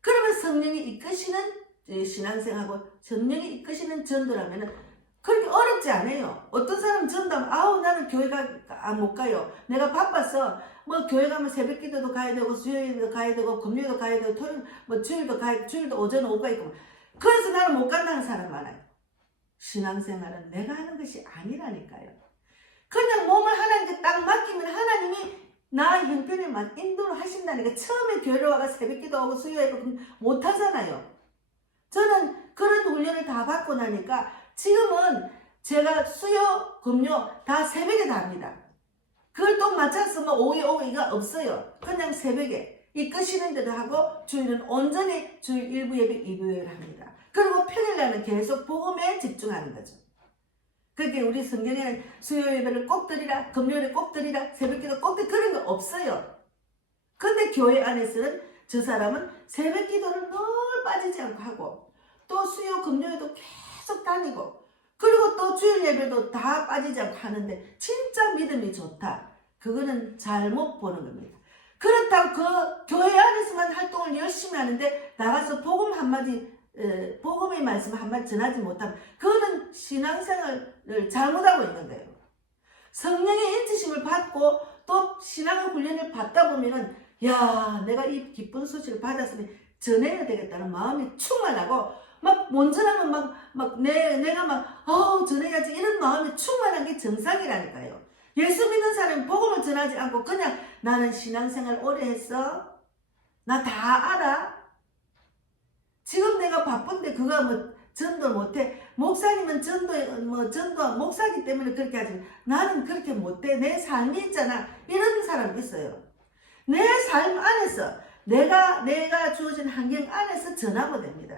그러면 성령이 이끄시는 신앙생활하고 성령이 이끄시는 전도라면 그렇게 어렵지 않아요. 어떤 사람 전도하면 아우 나는 교회 못 가요. 내가 바빠서 뭐 교회 가면 새벽 기도도 가야 되고 수요일도 가야 되고 금요일도 가야 되고 토요일 뭐 주일도 가야 주일도 오전 오후가 있고 그래서 나는 못 간다는 사람 많아요. 신앙생활은 내가 하는 것이 아니라니까요. 그냥 몸을 하나님께 딱 맡기면 하나님이 나의 형편에만 인도를 하신다니까. 처음에 교회로 와가 새벽 기도하고 수요일도 못 하잖아요. 저는 그런 훈련을 다 받고 나니까 지금은 제가 수요, 금요 다 새벽에 다 합니다. 그걸 또 맞춰서 뭐 오후가 없어요. 그냥 새벽에 이끄시는 대로 하고 주일은 온전히 주일 1부 예배, 2부 예배를 합니다. 그리고 평일날은 계속 복음에 집중하는 거죠. 그렇게 우리 성경에는 수요 예배를 꼭 드리라, 금요일에 꼭 드리라, 새벽기도 꼭 드리라 그런 거 없어요. 근데 교회 안에서는 저 사람은 새벽기도를 늘 빠지지 않고 하고 또 수요, 금요일도 계속 다니고 그리고 또 주일 예배도 다 빠지지 않고 하는데 진짜 믿음이 좋다. 그거는 잘못 보는 겁니다. 그렇다고 그 교회 안에서만 활동을 열심히 하는데 나가서 복음 한마디 복음의 말씀 한마디 전하지 못하면 그거는 신앙생활을 잘못하고 있는 거예요. 성령의 인치심을 받고 또 신앙의 훈련을 받다 보면은 야 내가 이 기쁜 소식을 받았으니 전해야 되겠다는 마음이 충만하고 막 먼저라면 내가 막 전해야지 이런 마음이 충만한 게 정상이라니까요. 예수 믿는 사람이 복음을 전하지 않고 그냥 나는 신앙생활 오래 했어 나 다 알아 지금 내가 바쁜데 그거 뭐 전도 못해. 목사님은 전도 목사기 때문에 그렇게 하지. 나는 그렇게 못해. 내 삶이 있잖아. 이런 사람 있어요. 내 삶 안에서 내가 주어진 환경 안에서 전하고 됩니다.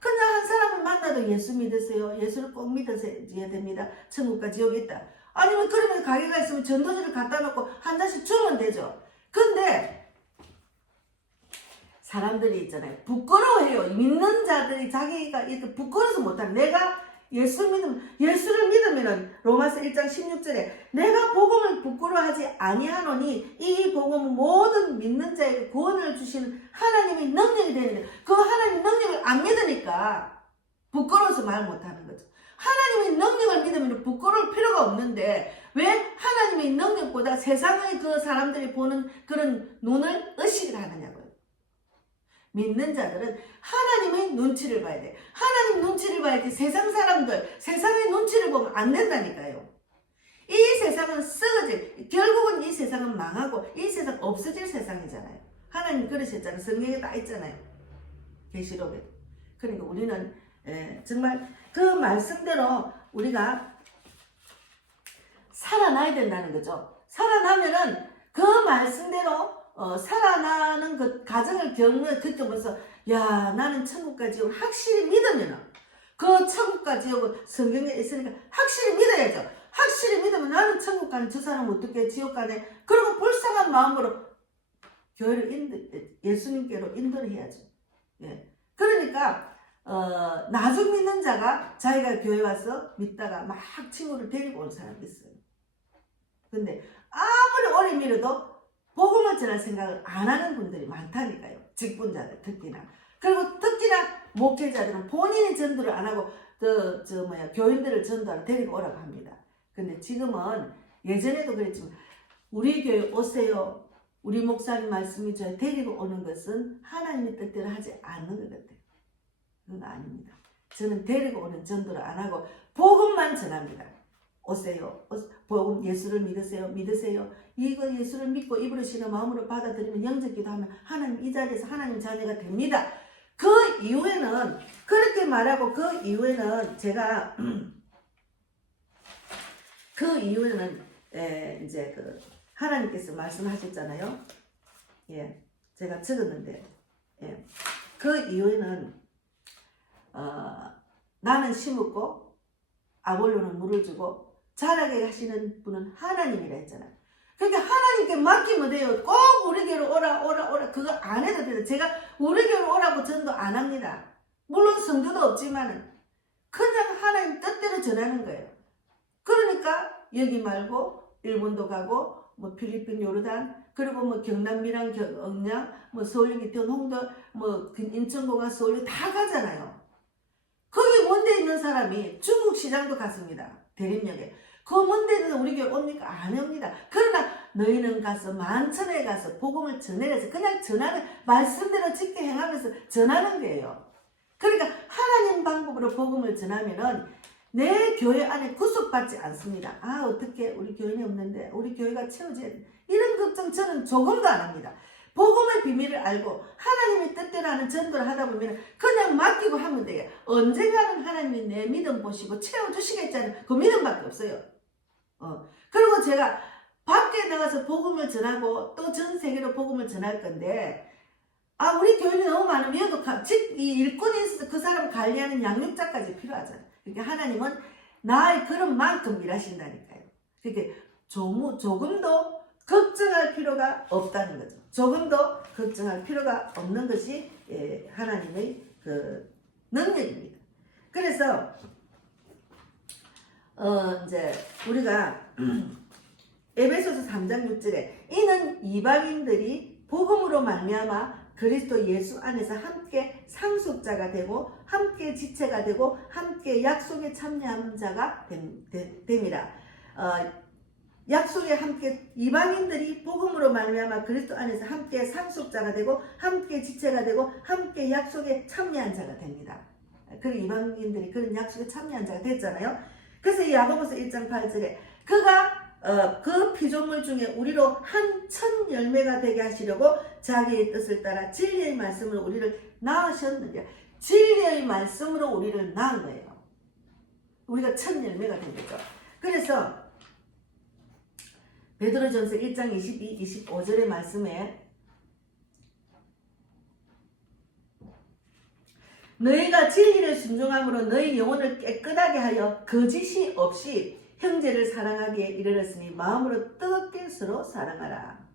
그냥 한 사람을 만나도 예수 믿으세요. 예수를 꼭 믿으셔야 됩니다. 천국과 지옥이 있다. 아니면 그러면 가게가 있으면 전도지를 갖다 놓고 한 잔씩 주면 되죠. 근데 사람들이 있잖아요. 부끄러워해요. 믿는 자들이 자기가 이렇게 부끄러워서 못하는. 내가 예수를 믿으면은 로마서 1장 16절에 내가 복음을 부끄러워하지 아니하노니 이 복음은 모든 믿는 자에게 구원을 주시는 하나님의 능력이 되는데 그 하나님의 능력을 안 믿으니까 부끄러워서 말 못하는 거죠. 하나님의 능력을 믿으면 부끄러울 필요가 없는데 왜 하나님의 능력보다 세상의 그 사람들이 보는 그런 눈을 의식을 하느냐고요. 믿는 자들은 하나님의 눈치를 봐야 돼. 하나님 눈치를 봐야지 세상 사람들, 세상의 눈치를 보면 안 된다니까요. 이 세상은 썩어질, 결국은 이 세상은 망하고 이 세상 없어질 세상이잖아요. 하나님 그러셨잖아요. 성경에 다 있잖아요. 계시록에. 그러니까 우리는 정말 그 말씀대로 우리가 살아나야 된다는 거죠. 살아나면은 그 말씀대로 살아나는 그 가정을 겪으면서 야 나는 천국과 지옥을 확실히 믿으면 그 천국과 지옥은 성경에 있으니까 확실히 믿어야죠. 확실히 믿으면 나는 천국 가는 저 사람 어떻게 지옥 가네. 그리고 불쌍한 마음으로 교회를 예수님께로 인도를 해야죠. 예. 그러니까 나중 믿는 자가 자기가 교회 와서 믿다가 막 친구를 데리고 온 사람이 있어요. 근데 아무리 오래 믿어도 복음을 전할 생각을 안 하는 분들이 많다니까요. 직분자들 특히나. 그리고 특히나 목회자들은 본인이 전도를 안 하고 교인들을 전도하러 데리고 오라고 합니다. 근데 지금은 예전에도 그랬지만 우리 교회 오세요. 우리 목사님 말씀이 저희 데리고 오는 것은 하나님의 뜻대로 하지 않는 것 같아요. 그건 아닙니다. 저는 데리고 오는 전도를 안 하고 복음만 전합니다. 오세요. 복음 예수를 믿으세요. 이거 예수를 믿고 입으로 신어 마음으로 받아들이면 영적 기도하면 하나님 이 자리에서 하나님 자녀가 됩니다. 그 이후에는 그렇게 말하고 그 이후에는 제가 그 이후에는 이제 그 하나님께서 말씀하셨잖아요. 예, 제가 적었는데 그 이후에는 나는 심었고 아볼로는 물을 주고 자라게 하시는 분은 하나님이라 했잖아요. 그러니까 하나님께 맡기면 돼요. 꼭 우리 교회로 오라 그거 안 해도 돼요. 제가 우리 교회로 오라고 전도 안 합니다. 물론 성도도 없지만은 그냥 하나님 뜻대로 전하는 거예요. 그러니까 여기 말고 일본도 가고 뭐 필리핀 요르단 그리고 뭐 경남 밀양 억양 뭐 서울 기태원 홍도 뭐 인천공항 서울 다 가잖아요. 거기 먼데 있는 사람이 중국 시장도 갔습니다. 대림역에. 그 먼데는 우리 교회 옵니까? 안 옵니다. 그러나 너희는 가서 만천에 가서 복음을 전해서 그냥 전하는 말씀대로 짓게 행하면서 전하는 거예요. 그러니까 하나님 방법으로 복음을 전하면은 내 교회 안에 구속받지 않습니다. 아 어떻게 우리 교인이 없는데 우리 교회가 채워져야 돼. 이런 걱정 저는 조금도 안 합니다. 복음의 비밀을 알고 하나님의 뜻대로 하는 전도를 하다 보면 그냥 맡기고 하면 돼요. 언젠가는 하나님이 내 믿음 보시고 채워주시겠다는 그 믿음밖에 없어요. 그리고 제가 밖에 나가서 복음을 전하고 또 전 세계로 복음을 전할 건데 우리 교인이 너무 많으면 이 일꾼이 있어서 그 사람을 관리하는 양육자까지 필요하잖아요. 그러니까 하나님은 나의 그런 만큼 일하신다니까요. 그러니까 조금도 걱정할 필요가 없다는 거죠. 조금도 걱정할 필요가 없는 것이 하나님의 그 능력입니다. 그래서 이제 우리가 에베소서 3장 6절에 이는 이방인들이 복음으로 말미암아 그리스도 예수 안에서 함께 상속자가 되고 함께 지체가 되고 함께 약속에 참여하는 자가 됨이라. 약속에 함께 이방인들이 복음으로 말미암아 그리스도 안에서 함께 상속자가 되고 함께 지체가 되고 함께 약속에 참여한 자가 됩니다. 그리고 이방인들이 그런 약속에 참여한 자가 됐잖아요. 그래서 이 야고보서 1장 8절에 그가 그 피조물 중에 우리로 한 천 열매가 되게 하시려고 자기의 뜻을 따라 진리의 말씀으로 우리를 낳으셨느니라. 진리의 말씀으로 우리를 낳은 거예요. 우리가 천 열매가 된 거죠. 그래서 베드로전서 1장 22, 25절의 말씀에 너희가 진리를 순종함으로 너희 영혼을 깨끗하게 하여 거짓이 없이 형제를 사랑하기에 이르렀으니 마음으로 뜨겁게 서로 사랑하라.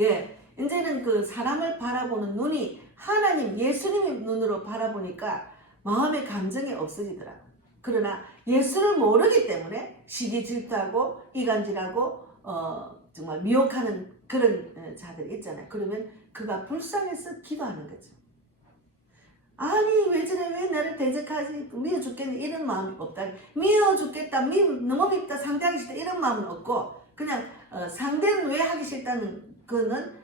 예, 이제는 그 사람을 바라보는 눈이 하나님 예수님의 눈으로 바라보니까 마음의 감정이 없어지더라고요. 그러나 예수를 모르기 때문에 시기 질투하고 이간질하고 정말 미혹하는 그런 자들이 있잖아요. 그러면 그가 불쌍해서 기도하는 거죠. 아니 왜 저래 왜 나를 대적하지 미워 죽겠네 이런 마음이 없다. 미워 죽겠다 너무 밉다 상대하기 싫다 이런 마음은 없고 그냥 상대는 왜 하기 싫다는 거는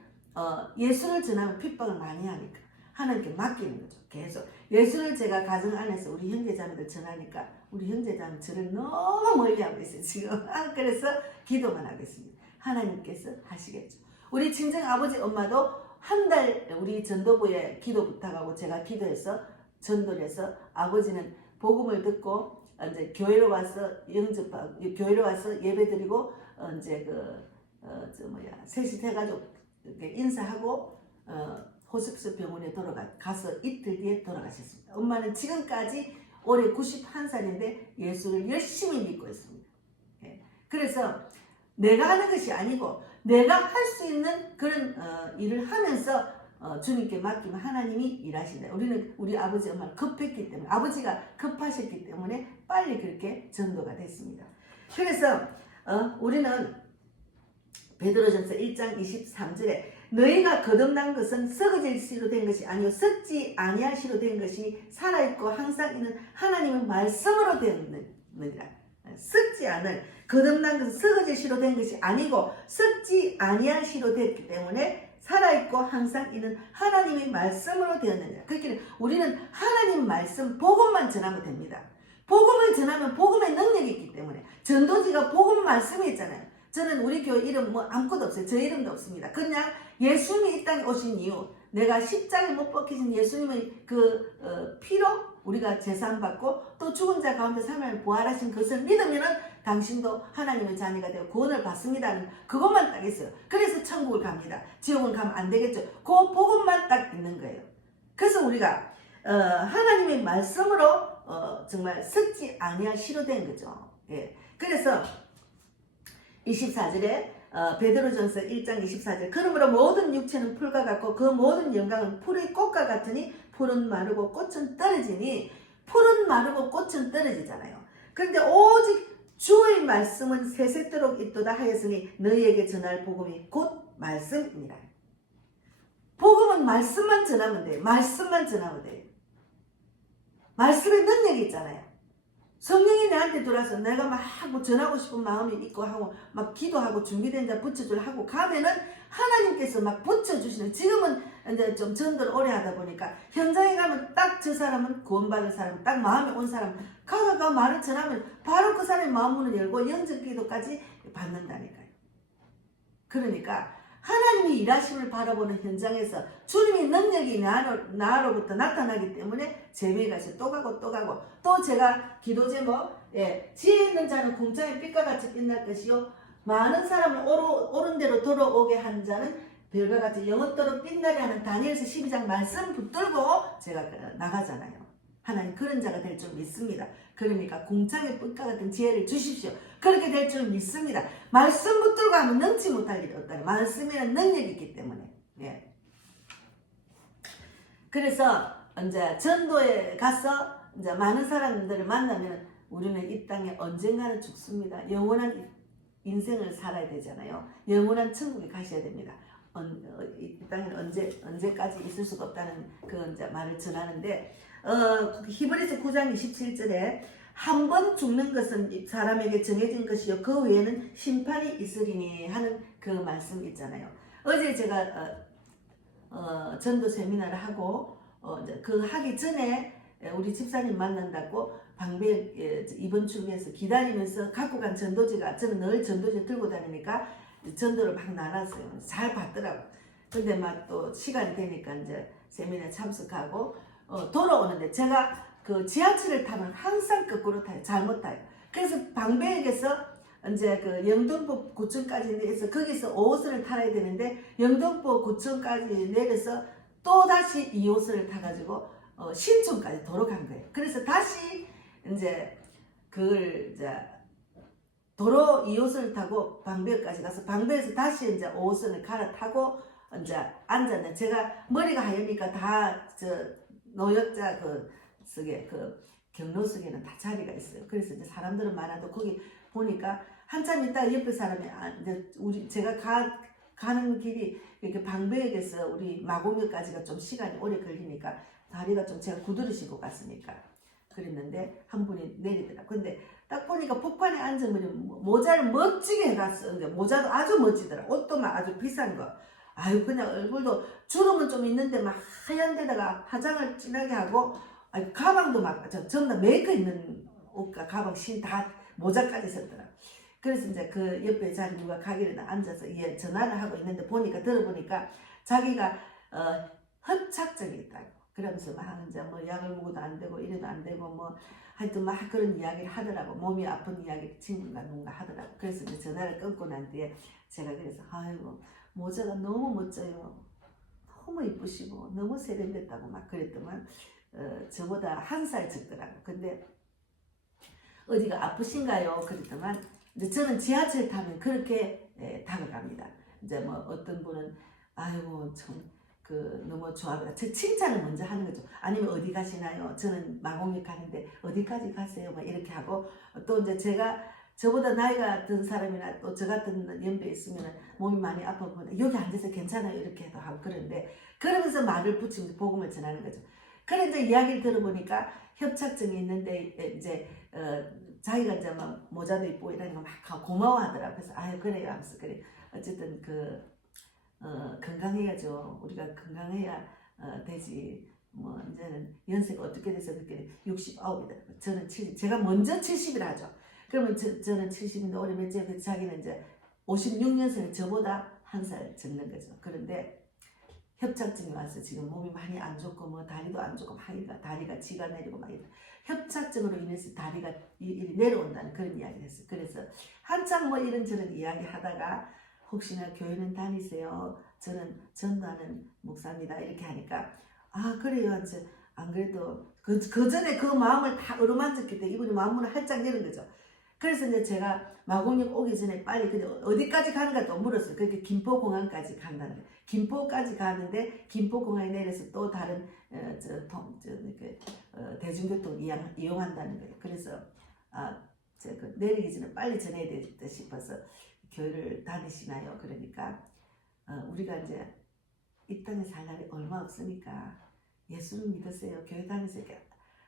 예수를 전하면 핍박을 많이 하니까 하나님께 맡기는 거죠. 계속 예수를 제가 가정 안에서 우리 형제자매들 전하니까 우리 형제자매 저를 너무 멀리하고 있어요 지금. 그래서 기도만 하겠습니다. 하나님께서 하시겠죠. 우리 친정 아버지 엄마도 한 달 우리 전도부에 기도 부탁하고 제가 기도해서 전도를 해서 아버지는 복음을 듣고 이제 교회로 와서 교회로 와서 예배드리고 이제 셋이 해가지고 인사하고 호스피스 병원에 가서 이틀 뒤에 돌아가셨습니다. 엄마는 지금까지 올해 91살인데 예수를 열심히 믿고 있습니다. 그래서 내가 하는 것이 아니고 내가 할 수 있는 그런 일을 하면서 주님께 맡기면 하나님이 일하신다. 우리는 우리 아버지 엄마는 급했기 때문에 아버지가 급하셨기 때문에 빨리 그렇게 전도가 됐습니다. 그래서 우리는 베드로전서 1장 23절에 너희가 거듭난 것은 썩어질 씨로 된 것이 아니요 썩지 아니할 씨로 된 것이 살아있고 항상 있는 하나님의 말씀으로 되었느니라. 썩지 않을 거듭난 것은 썩어질 씨로 된 것이 아니고 썩지 아니할 씨로 되었기 때문에 살아있고 항상 있는 하나님의 말씀으로 되었느니라. 그렇게 우리는 하나님 말씀 복음만 전하면 됩니다. 복음을 전하면 복음의 능력이 있기 때문에 전도지가 복음 말씀이 있잖아요. 저는 우리 교회 이름 뭐 아무것도 없어요. 저 이름도 없습니다. 그냥 예수님이 이 땅에 오신 이유, 내가 십자가에 못 박히신 예수님의 피로 우리가 제사함받고 또 죽은 자 가운데 살면 부활하신 것을 믿으면은 당신도 하나님의 자녀가 되어 구원을 받습니다는 그것만 딱 있어요. 그래서 천국을 갑니다. 지옥은 가면 안 되겠죠. 그 복음만 딱 있는 거예요. 그래서 우리가 하나님의 말씀으로 정말 썩지 아니할 씨로 된 거죠. 예. 그래서 24절에 베드로전서 1장 24절 그러므로 모든 육체는 풀과 같고 그 모든 영광은 풀의 꽃과 같으니 풀은 마르고 꽃은 떨어지니 풀은 마르고 꽃은 떨어지잖아요. 그런데 오직 주의 말씀은 세세토록 있도다 하였으니 너희에게 전할 복음이 곧 말씀이니라. 복음은 말씀만 전하면 돼요. 말씀만 전하면 돼요. 말씀의 능력이 있잖아요. 성령이 나한테 들어와서 내가 막 뭐 전하고 싶은 마음이 있고 하고 막 기도하고 준비된 자 붙여줄 하고 가면은 하나님께서 막 붙여주시는 지금은 이제 좀 전도를 오래 하다 보니까 현장에 가면 딱 저 사람은 구원받을 사람 딱 마음에 온 사람 가가 말을 전하면 바로 그 사람의 마음문을 열고 영적 기도까지 받는다니까요. 그러니까 하나님이 일하심을 바라보는 현장에서 주님의 능력이 나로부터 나타나기 때문에 재미가 있어요. 또 가고 또 가고 또 제가 기도 제목 지혜 있는 자는 궁창의 빛과 같이 빛날 것이요 많은 사람을 옳은 대로 돌아오게 한 자는 별과 같이 영원토록 빛나게 하는 다니엘서 12장 말씀 붙들고 제가 나가잖아요. 하나님 그런 자가 될 줄 믿습니다. 그러니까 궁창의 빛과 같은 지혜를 주십시오. 그렇게 될 줄 믿습니다. 말씀 붙들고 하면 능치 못할 일이 없다. 말씀에는 능력이 있기 때문에. 예. 그래서 이제 전도에 가서 이제 많은 사람들을 만나면 우리는 이 땅에 언젠가는 죽습니다. 영원한 인생을 살아야 되잖아요. 영원한 천국에 가셔야 됩니다. 이 땅에는 언제까지 있을 수가 없다는 그 이제 말을 전하는데 히브리서 9장 27절에 한 번 죽는 것은 사람에게 정해진 것이요 그 외에는 심판이 있으리니 하는 그 말씀 있잖아요. 어제 제가 전도 세미나를 하고 그 하기 전에 우리 집사님 만난다고 방배 이번 출구에서 기다리면서 갖고 간 전도지가 저는 늘 전도지 들고 다니니까 전도를 막 나눴어요. 잘 받더라고. 근데 막 또 시간이 되니까 이제 세미나 참석하고 돌아오는데 제가 그 지하철을 타면 항상 거꾸로 타요. 잘못 타요. 그래서 방배역에서 이제 그 영등포 구청까지 내려서 거기서 5호선을 타야 되는데 영등포 구청까지 내려서 또 다시 2호선을 타가지고 신촌까지 도로 간 거예요. 그래서 다시 이제 그걸 이제 도로 2호선을 타고 방배역까지 가서 방배에서 다시 이제 5호선을 갈아타고 이제 앉았는데 제가 머리가 하얘니까 다 노역자 속에 경로석에는 다 자리가 있어요. 그래서 이제 사람들은 많아도 거기 보니까 한참 있다가 옆에 사람이 이제 제가 가는 길이 이렇게 방배역에서 우리 마곡역까지가 좀 시간이 오래 걸리니까 다리가 좀 제가 구두르시고 갔으니까 그랬는데 한 분이 내리더라. 근데 딱 보니까 폭판에 앉으면 모자를 멋지게 해갔어. 근데 모자도 아주 멋지더라. 옷도 막 아주 비싼 거. 아유 그냥 얼굴도 주름은 좀 있는데 막 하얀 데다가 화장을 진하게 하고 가방도 막 전부 다 메이크업 있는 옷과 가방 다 모자까지 썼더라. 그래서 이제 그 옆에 자리 누가 가게를 앉아서 전화를 하고 있는데 들어보니까 자기가 협착증이 있다고. 그러면서 막 이제 뭐 약을 먹어도 안 되고 이래도 안 되고 뭐 하여튼 막 그런 이야기를 하더라고. 몸이 아픈 이야기 친구가 뭔가 하더라고. 그래서 이제 전화를 끊고 난 뒤에 제가 그래서 아이고 모자가 너무 멋져요. 너무 이쁘시고 너무 세련됐다고 막 그랬더만 저보다 한 살 적더라고. 근데 어디가 아프신가요? 그랬더만 이제 저는 지하철 타면 그렇게 다가갑니다. 이제 뭐 어떤 분은 아이고 참 너무 좋아합니다. 제 칭찬을 먼저 하는 거죠. 아니면 어디 가시나요? 저는 마곡역 가는데 어디까지 가세요? 뭐 이렇게 하고 또 이제 제가 저보다 나이가 든 사람이나 또 저 같은 연배에 있으면 몸이 많이 아파 보면 여기 앉아서 괜찮아요 이렇게 해도 하고 그러는데 그러면서 말을 붙이면서 복음을 전하는 거죠. 그래 이제 이야기를 들어보니까 협착증이 있는데 이제 자기가 이제 막 모자도 입고 이러니까 막 고마워하더라고요. 그래서 아유 그래요 하면서 그래 어쨌든 건강해야죠. 우리가 건강해야 되지. 뭐 이제는 연세가 어떻게 돼서 그렇게 69이더라고요. 저는 70, 제가 먼저 70이라 하죠. 그러면 저는 70인데 올해 몇째 그 자기는 이제 56년생이 저보다 한 살 적는 거죠. 그런데 협착증이 와서 지금 몸이 많이 안 좋고 뭐 다리도 안 좋고 막 다리가 지가 내리고 막 이래. 협착증으로 인해서 다리가 내려온다는 그런 이야기를 했어요. 그래서 한참 뭐 이런저런 이야기 하다가 혹시나 교회는 다니세요? 저는 전도하는 목사입니다. 이렇게 하니까 아 그래요. 이제 안 그래도 그 전에 그 마음을 다 어루만졌기 때문에 이분이 마음문을 활짝 여는 거죠. 그래서 이제 제가 마곡역 오기 전에 빨리 근데 어디까지 가는가 또 물었어요. 그렇게 김포공항까지 간다는 거예요. 김포까지 가는데 김포공항에 내려서 또 다른 대중교통 이용한다는 거예요. 그래서 제가 내리기 전에 빨리 전해야 되겠다 싶어서 교회를 다니시나요? 그러니까 우리가 이제 이 땅에 살 날이 얼마 없으니까 예수를 믿으세요. 교회 다니세요.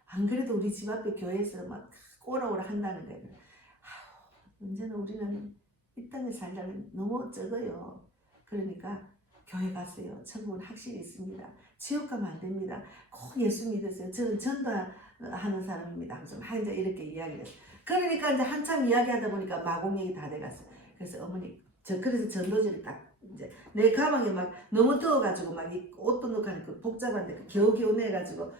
안 그래도 우리 집 앞에 교회에서 막 오라오라 한다는 거예요. 언제나 우리는 이 땅에 살 날은 너무 적어요. 그러니까 교회 가세요. 천국은 확실히 있습니다. 지옥 가면 안 됩니다. 꼭 예수 믿으세요. 저는 전도하는 사람입니다. 하면서 막 이제 이렇게 이야기를 했어요. 그러니까 이제 한참 이야기하다 보니까 마곡역이 다 돼갔어요. 그래서 어머니, 그래서 전도지를 딱 이제 내 가방에 막 너무 더워가지고 막 이 옷도 넣고 하니까 그 복잡한데 겨우겨우 내가지고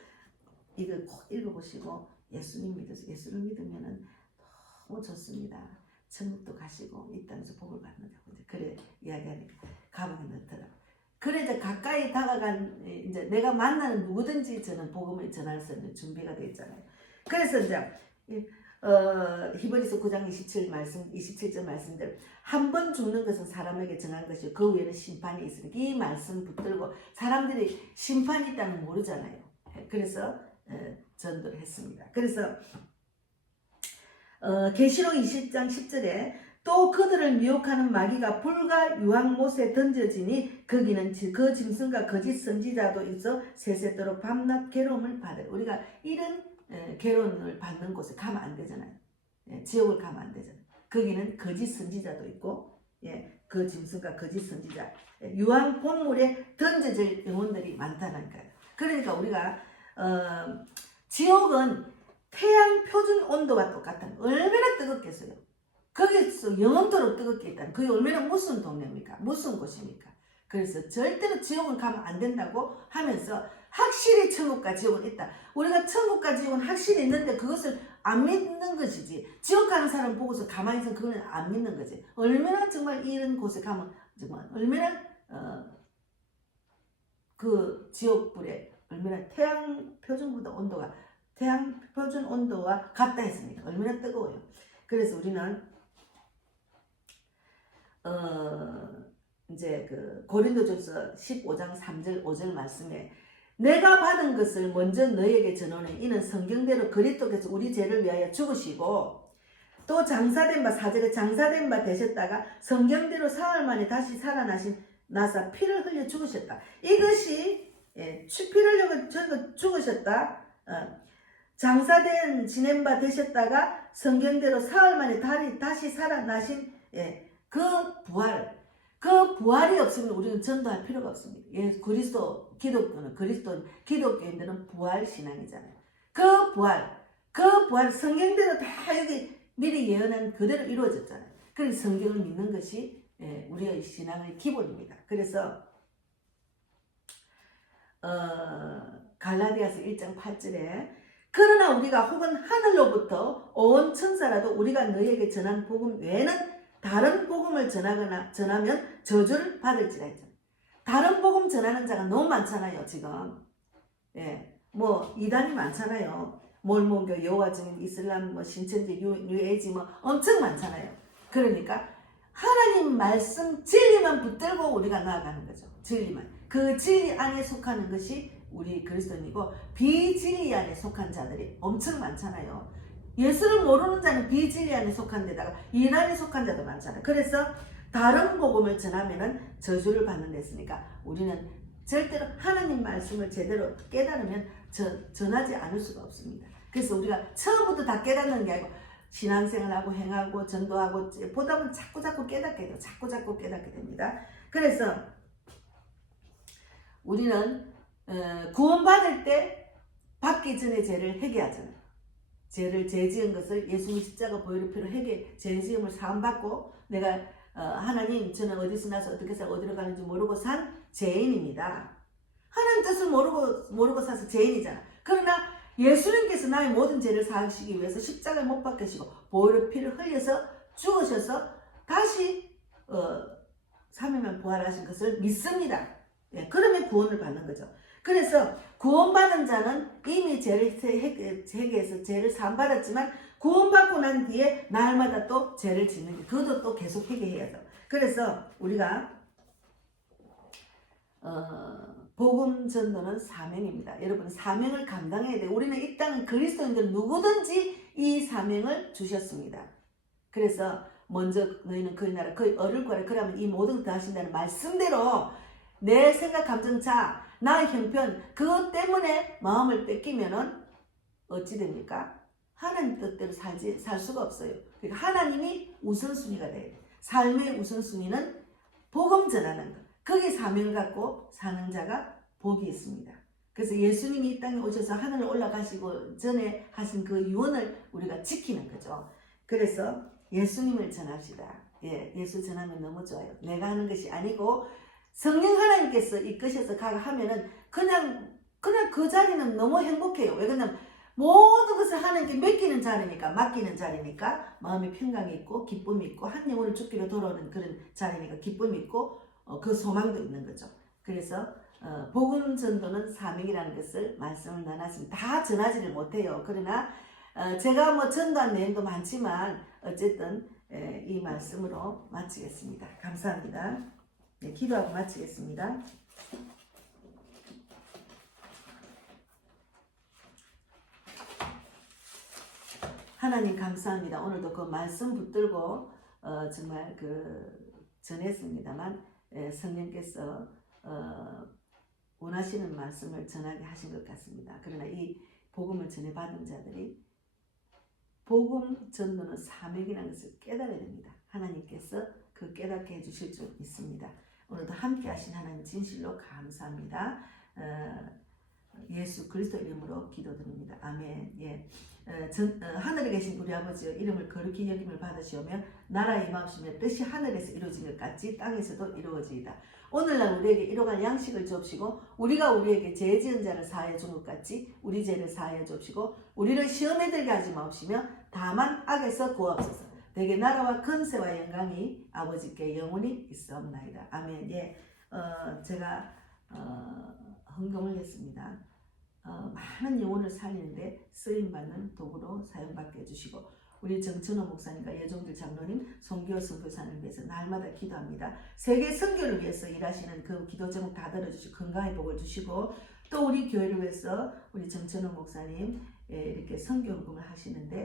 이거 꼭 읽어보시고 예수님 믿으세요. 예수를 믿으면은 너무 좋습니다. 천국도 가시고 이 땅에서 복을 받는다고 이제 그래 이야기하니까 가방에 넣더라고. 그래 이제 가까이 다가간 이제 내가 만나는 누구든지 저는 복음을 전할 수 있는 준비가 되어 있잖아요. 그래서 이제 히브리서 9장 27절 말씀대로 한 번 죽는 것은 사람에게 정한 것이요 그 위에는 심판이 있으니 이 말씀 붙들고 사람들이 심판이 있다는 모르잖아요. 그래서 전도를 했습니다. 그래서 계시록 20장 10절에 또 그들을 미혹하는 마귀가 불과 유황못에 던져지니 거기는 그 짐승과 거짓 선지자도 있어 세세토록 밤낮 괴로움을 받아요. 우리가 이런 괴로움을 받는 곳에 가면 안 되잖아요. 지옥을 가면 안 되잖아요. 거기는 거짓 선지자도 있고 그 짐승과 거짓 선지자 유황 본물에 던져질 영혼들이 많다는 거예요. 그러니까 우리가 지옥은 태양 표준 온도와 똑같은 얼마나 뜨겁겠어요. 거기서 영원토록 뜨겁게 있다는 그게 얼마나 무슨 동네입니까? 무슨 곳입니까? 그래서 절대로 지옥은 가면 안 된다고 하면서 확실히 천국과 지옥은 있다. 우리가 천국과 지옥은 확실히 있는데 그것을 안 믿는 것이지. 지옥 가는 사람 보고서 가만히 있으면 그거는 안 믿는 거지. 얼마나 정말 이런 곳에 가면 정말 얼마나 그 지옥불에 얼마나 태양 표준보다 온도가 태양 표준 온도와 같다 했습니다. 얼마나 뜨거워요. 그래서 우리는 이제 그 고린도전서 15장 3절 5절 말씀에 내가 받은 것을 먼저 너에게 전하니 이는 성경대로 그리스도께서 우리 죄를 위하여 죽으시고 또 장사된 바 4절에 장사된 바 되셨다가 성경대로 사흘 만에 다시 살아나사 피를 흘려 죽으셨다. 이것이 피를 흘려 죽으셨다. 장사된 지낸 바 되셨다가 성경대로 사흘 만에 다시 살아나신 그 부활이 없으면 우리는 전도할 필요가 없습니다. 기독교인들은 부활 신앙이잖아요. 그 부활 성경대로 다 여기 미리 예언한 그대로 이루어졌잖아요. 그래서 성경을 믿는 것이 우리의 신앙의 기본입니다. 그래서 갈라디아서 1장 8절에 그러나 우리가 혹은 하늘로부터 온 천사라도 우리가 너희에게 전한 복음 외에는 다른 복음을 전하면 저주를 받을지라 했잖아요. 다른 복음 전하는 자가 너무 많잖아요. 지금 뭐 이단이 많잖아요. 몰몬교, 여호와 증인, 이슬람, 뭐 신천지, 뉴에이지 뭐 엄청 많잖아요. 그러니까 하나님 말씀 진리만 붙들고 우리가 나아가는 거죠. 진리만. 그 진리 안에 속하는 것이 우리 그리스도인이고 비진리 안에 속한 자들이 엄청 많잖아요. 예수를 모르는 자는 비진리 안에 속한 데다가 이난에 속한 자도 많잖아요. 그래서 다른 복음을 전하면은 저주를 받는 데있으니까 우리는 절대로 하나님 말씀을 제대로 깨달으면 전하지 않을 수가 없습니다. 그래서 우리가 처음부터 다 깨닫는 게 아니고 신앙생활하고 행하고 전도하고 보다 보면 자꾸 깨닫게 돼요. 자꾸 깨닫게 됩니다. 그래서 우리는 구원받을 때 받기 전에 죄를 회개하잖아요. 죄 지은 것을 예수님 십자가 보혈의 피로 죄 지음을 사함받고 내가 하나님 저는 어디서 나서 어떻게 살고 어디로 가는지 모르고 산 죄인입니다. 하나님 뜻을 모르고 사서 죄인이잖아. 그러나 예수님께서 나의 모든 죄를 사하시기 위해서 십자가에 못 박히시고 보혈의 피를 흘려서 죽으셔서 다시 3일만 부활하신 것을 믿습니다. 예, 그러면 구원을 받는 거죠. 그래서 구원받은 자는 이미 죄를 회개해서 죄를 사함받았지만 구원받고 난 뒤에 날마다 또 죄를 짓는 게 그것도 또 계속 회개해야죠. 그래서 우리가 복음 전도는 사명입니다. 여러분 사명을 감당해야 돼요. 우리는 이 땅은 그리스도인들 누구든지 이 사명을 주셨습니다. 그래서 먼저 너희는 그의 나라 그의 얼을 구하라. 그러면 이 모든 것을 하신다는 말씀대로 내 생각 감정차 나의 형편 그것 때문에 마음을 뺏기면은 어찌 됩니까? 하나님 뜻대로 살 수가 없어요. 그러니까 하나님이 우선순위가 돼야 돼요. 삶의 우선순위는 복음 전하는 것. 거기에 사명을 갖고 사는 자가 복이 있습니다. 그래서 예수님이 이 땅에 오셔서 하늘에 올라가시고 전에 하신 그 유언을 우리가 지키는 거죠. 그래서 예수님을 전합시다. 예, 예수 전하면 너무 좋아요. 내가 하는 것이 아니고 성령 하나님께서 이끄셔서 가가 하면은 그냥 그 자리는 너무 행복해요. 왜 그러냐면 모든 것을 하나님께 맡기는 자리니까 마음의 평강이 있고 기쁨이 있고 한 영혼을 죽기로 돌아오는 그런 자리니까 기쁨이 있고 그 소망도 있는 거죠. 그래서 복음 전도는 사명이라는 것을 말씀을 나눴습니다. 다 전하지를 못해요. 그러나 제가 뭐 전도한 내용도 많지만 어쨌든 이 말씀으로 마치겠습니다. 감사합니다. 네, 기도하고 마치겠습니다. 하나님 감사합니다. 오늘도 그 말씀 붙들고 정말 전했습니다만 성령께서 원하시는 말씀을 전하게 하신 것 같습니다. 그러나 이 복음을 전해받은 자들이 복음 전도는 사명이라는 것을 깨달아야 됩니다. 하나님께서 그 깨닫게 해주실 줄 믿습니다. 오늘도 함께 하신 하나님 진실로 감사합니다. 예수 그리스도 이름으로 기도드립니다. 아멘. 예. 하늘에 계신 우리 아버지여 이름을 거룩히 여김을 받으시오며 나라의 임하시며 뜻이 하늘에서 이루어진 것 같이 땅에서도 이루어지이다. 오늘날 우리에게 이뤄갈 양식을 주옵시고 우리가 우리에게 죄 지은 자를 사하여 준 것 같이 우리 죄를 사하여 주옵시고 우리를 시험에 들게 하지 마옵시며 다만 악에서 구하옵소서. 내게 나라와 권세와 영광이 아버지께 영원히 있사옵나이다. 아멘. 예. 제가 헌금을 했습니다. 많은 영혼을 살리는데 쓰임받는 도구로 사용받게 해주시고 우리 정천호 목사님과 예종길 장로님, 송기호 선교사님을 위해서 날마다 기도합니다. 세계 선교를 위해서 일하시는 그 기도 제목 다 들어주시고 건강의 복을 주시고 또 우리 교회를 위해서 우리 정천호 목사님 이렇게 선교 헌금을 하시는데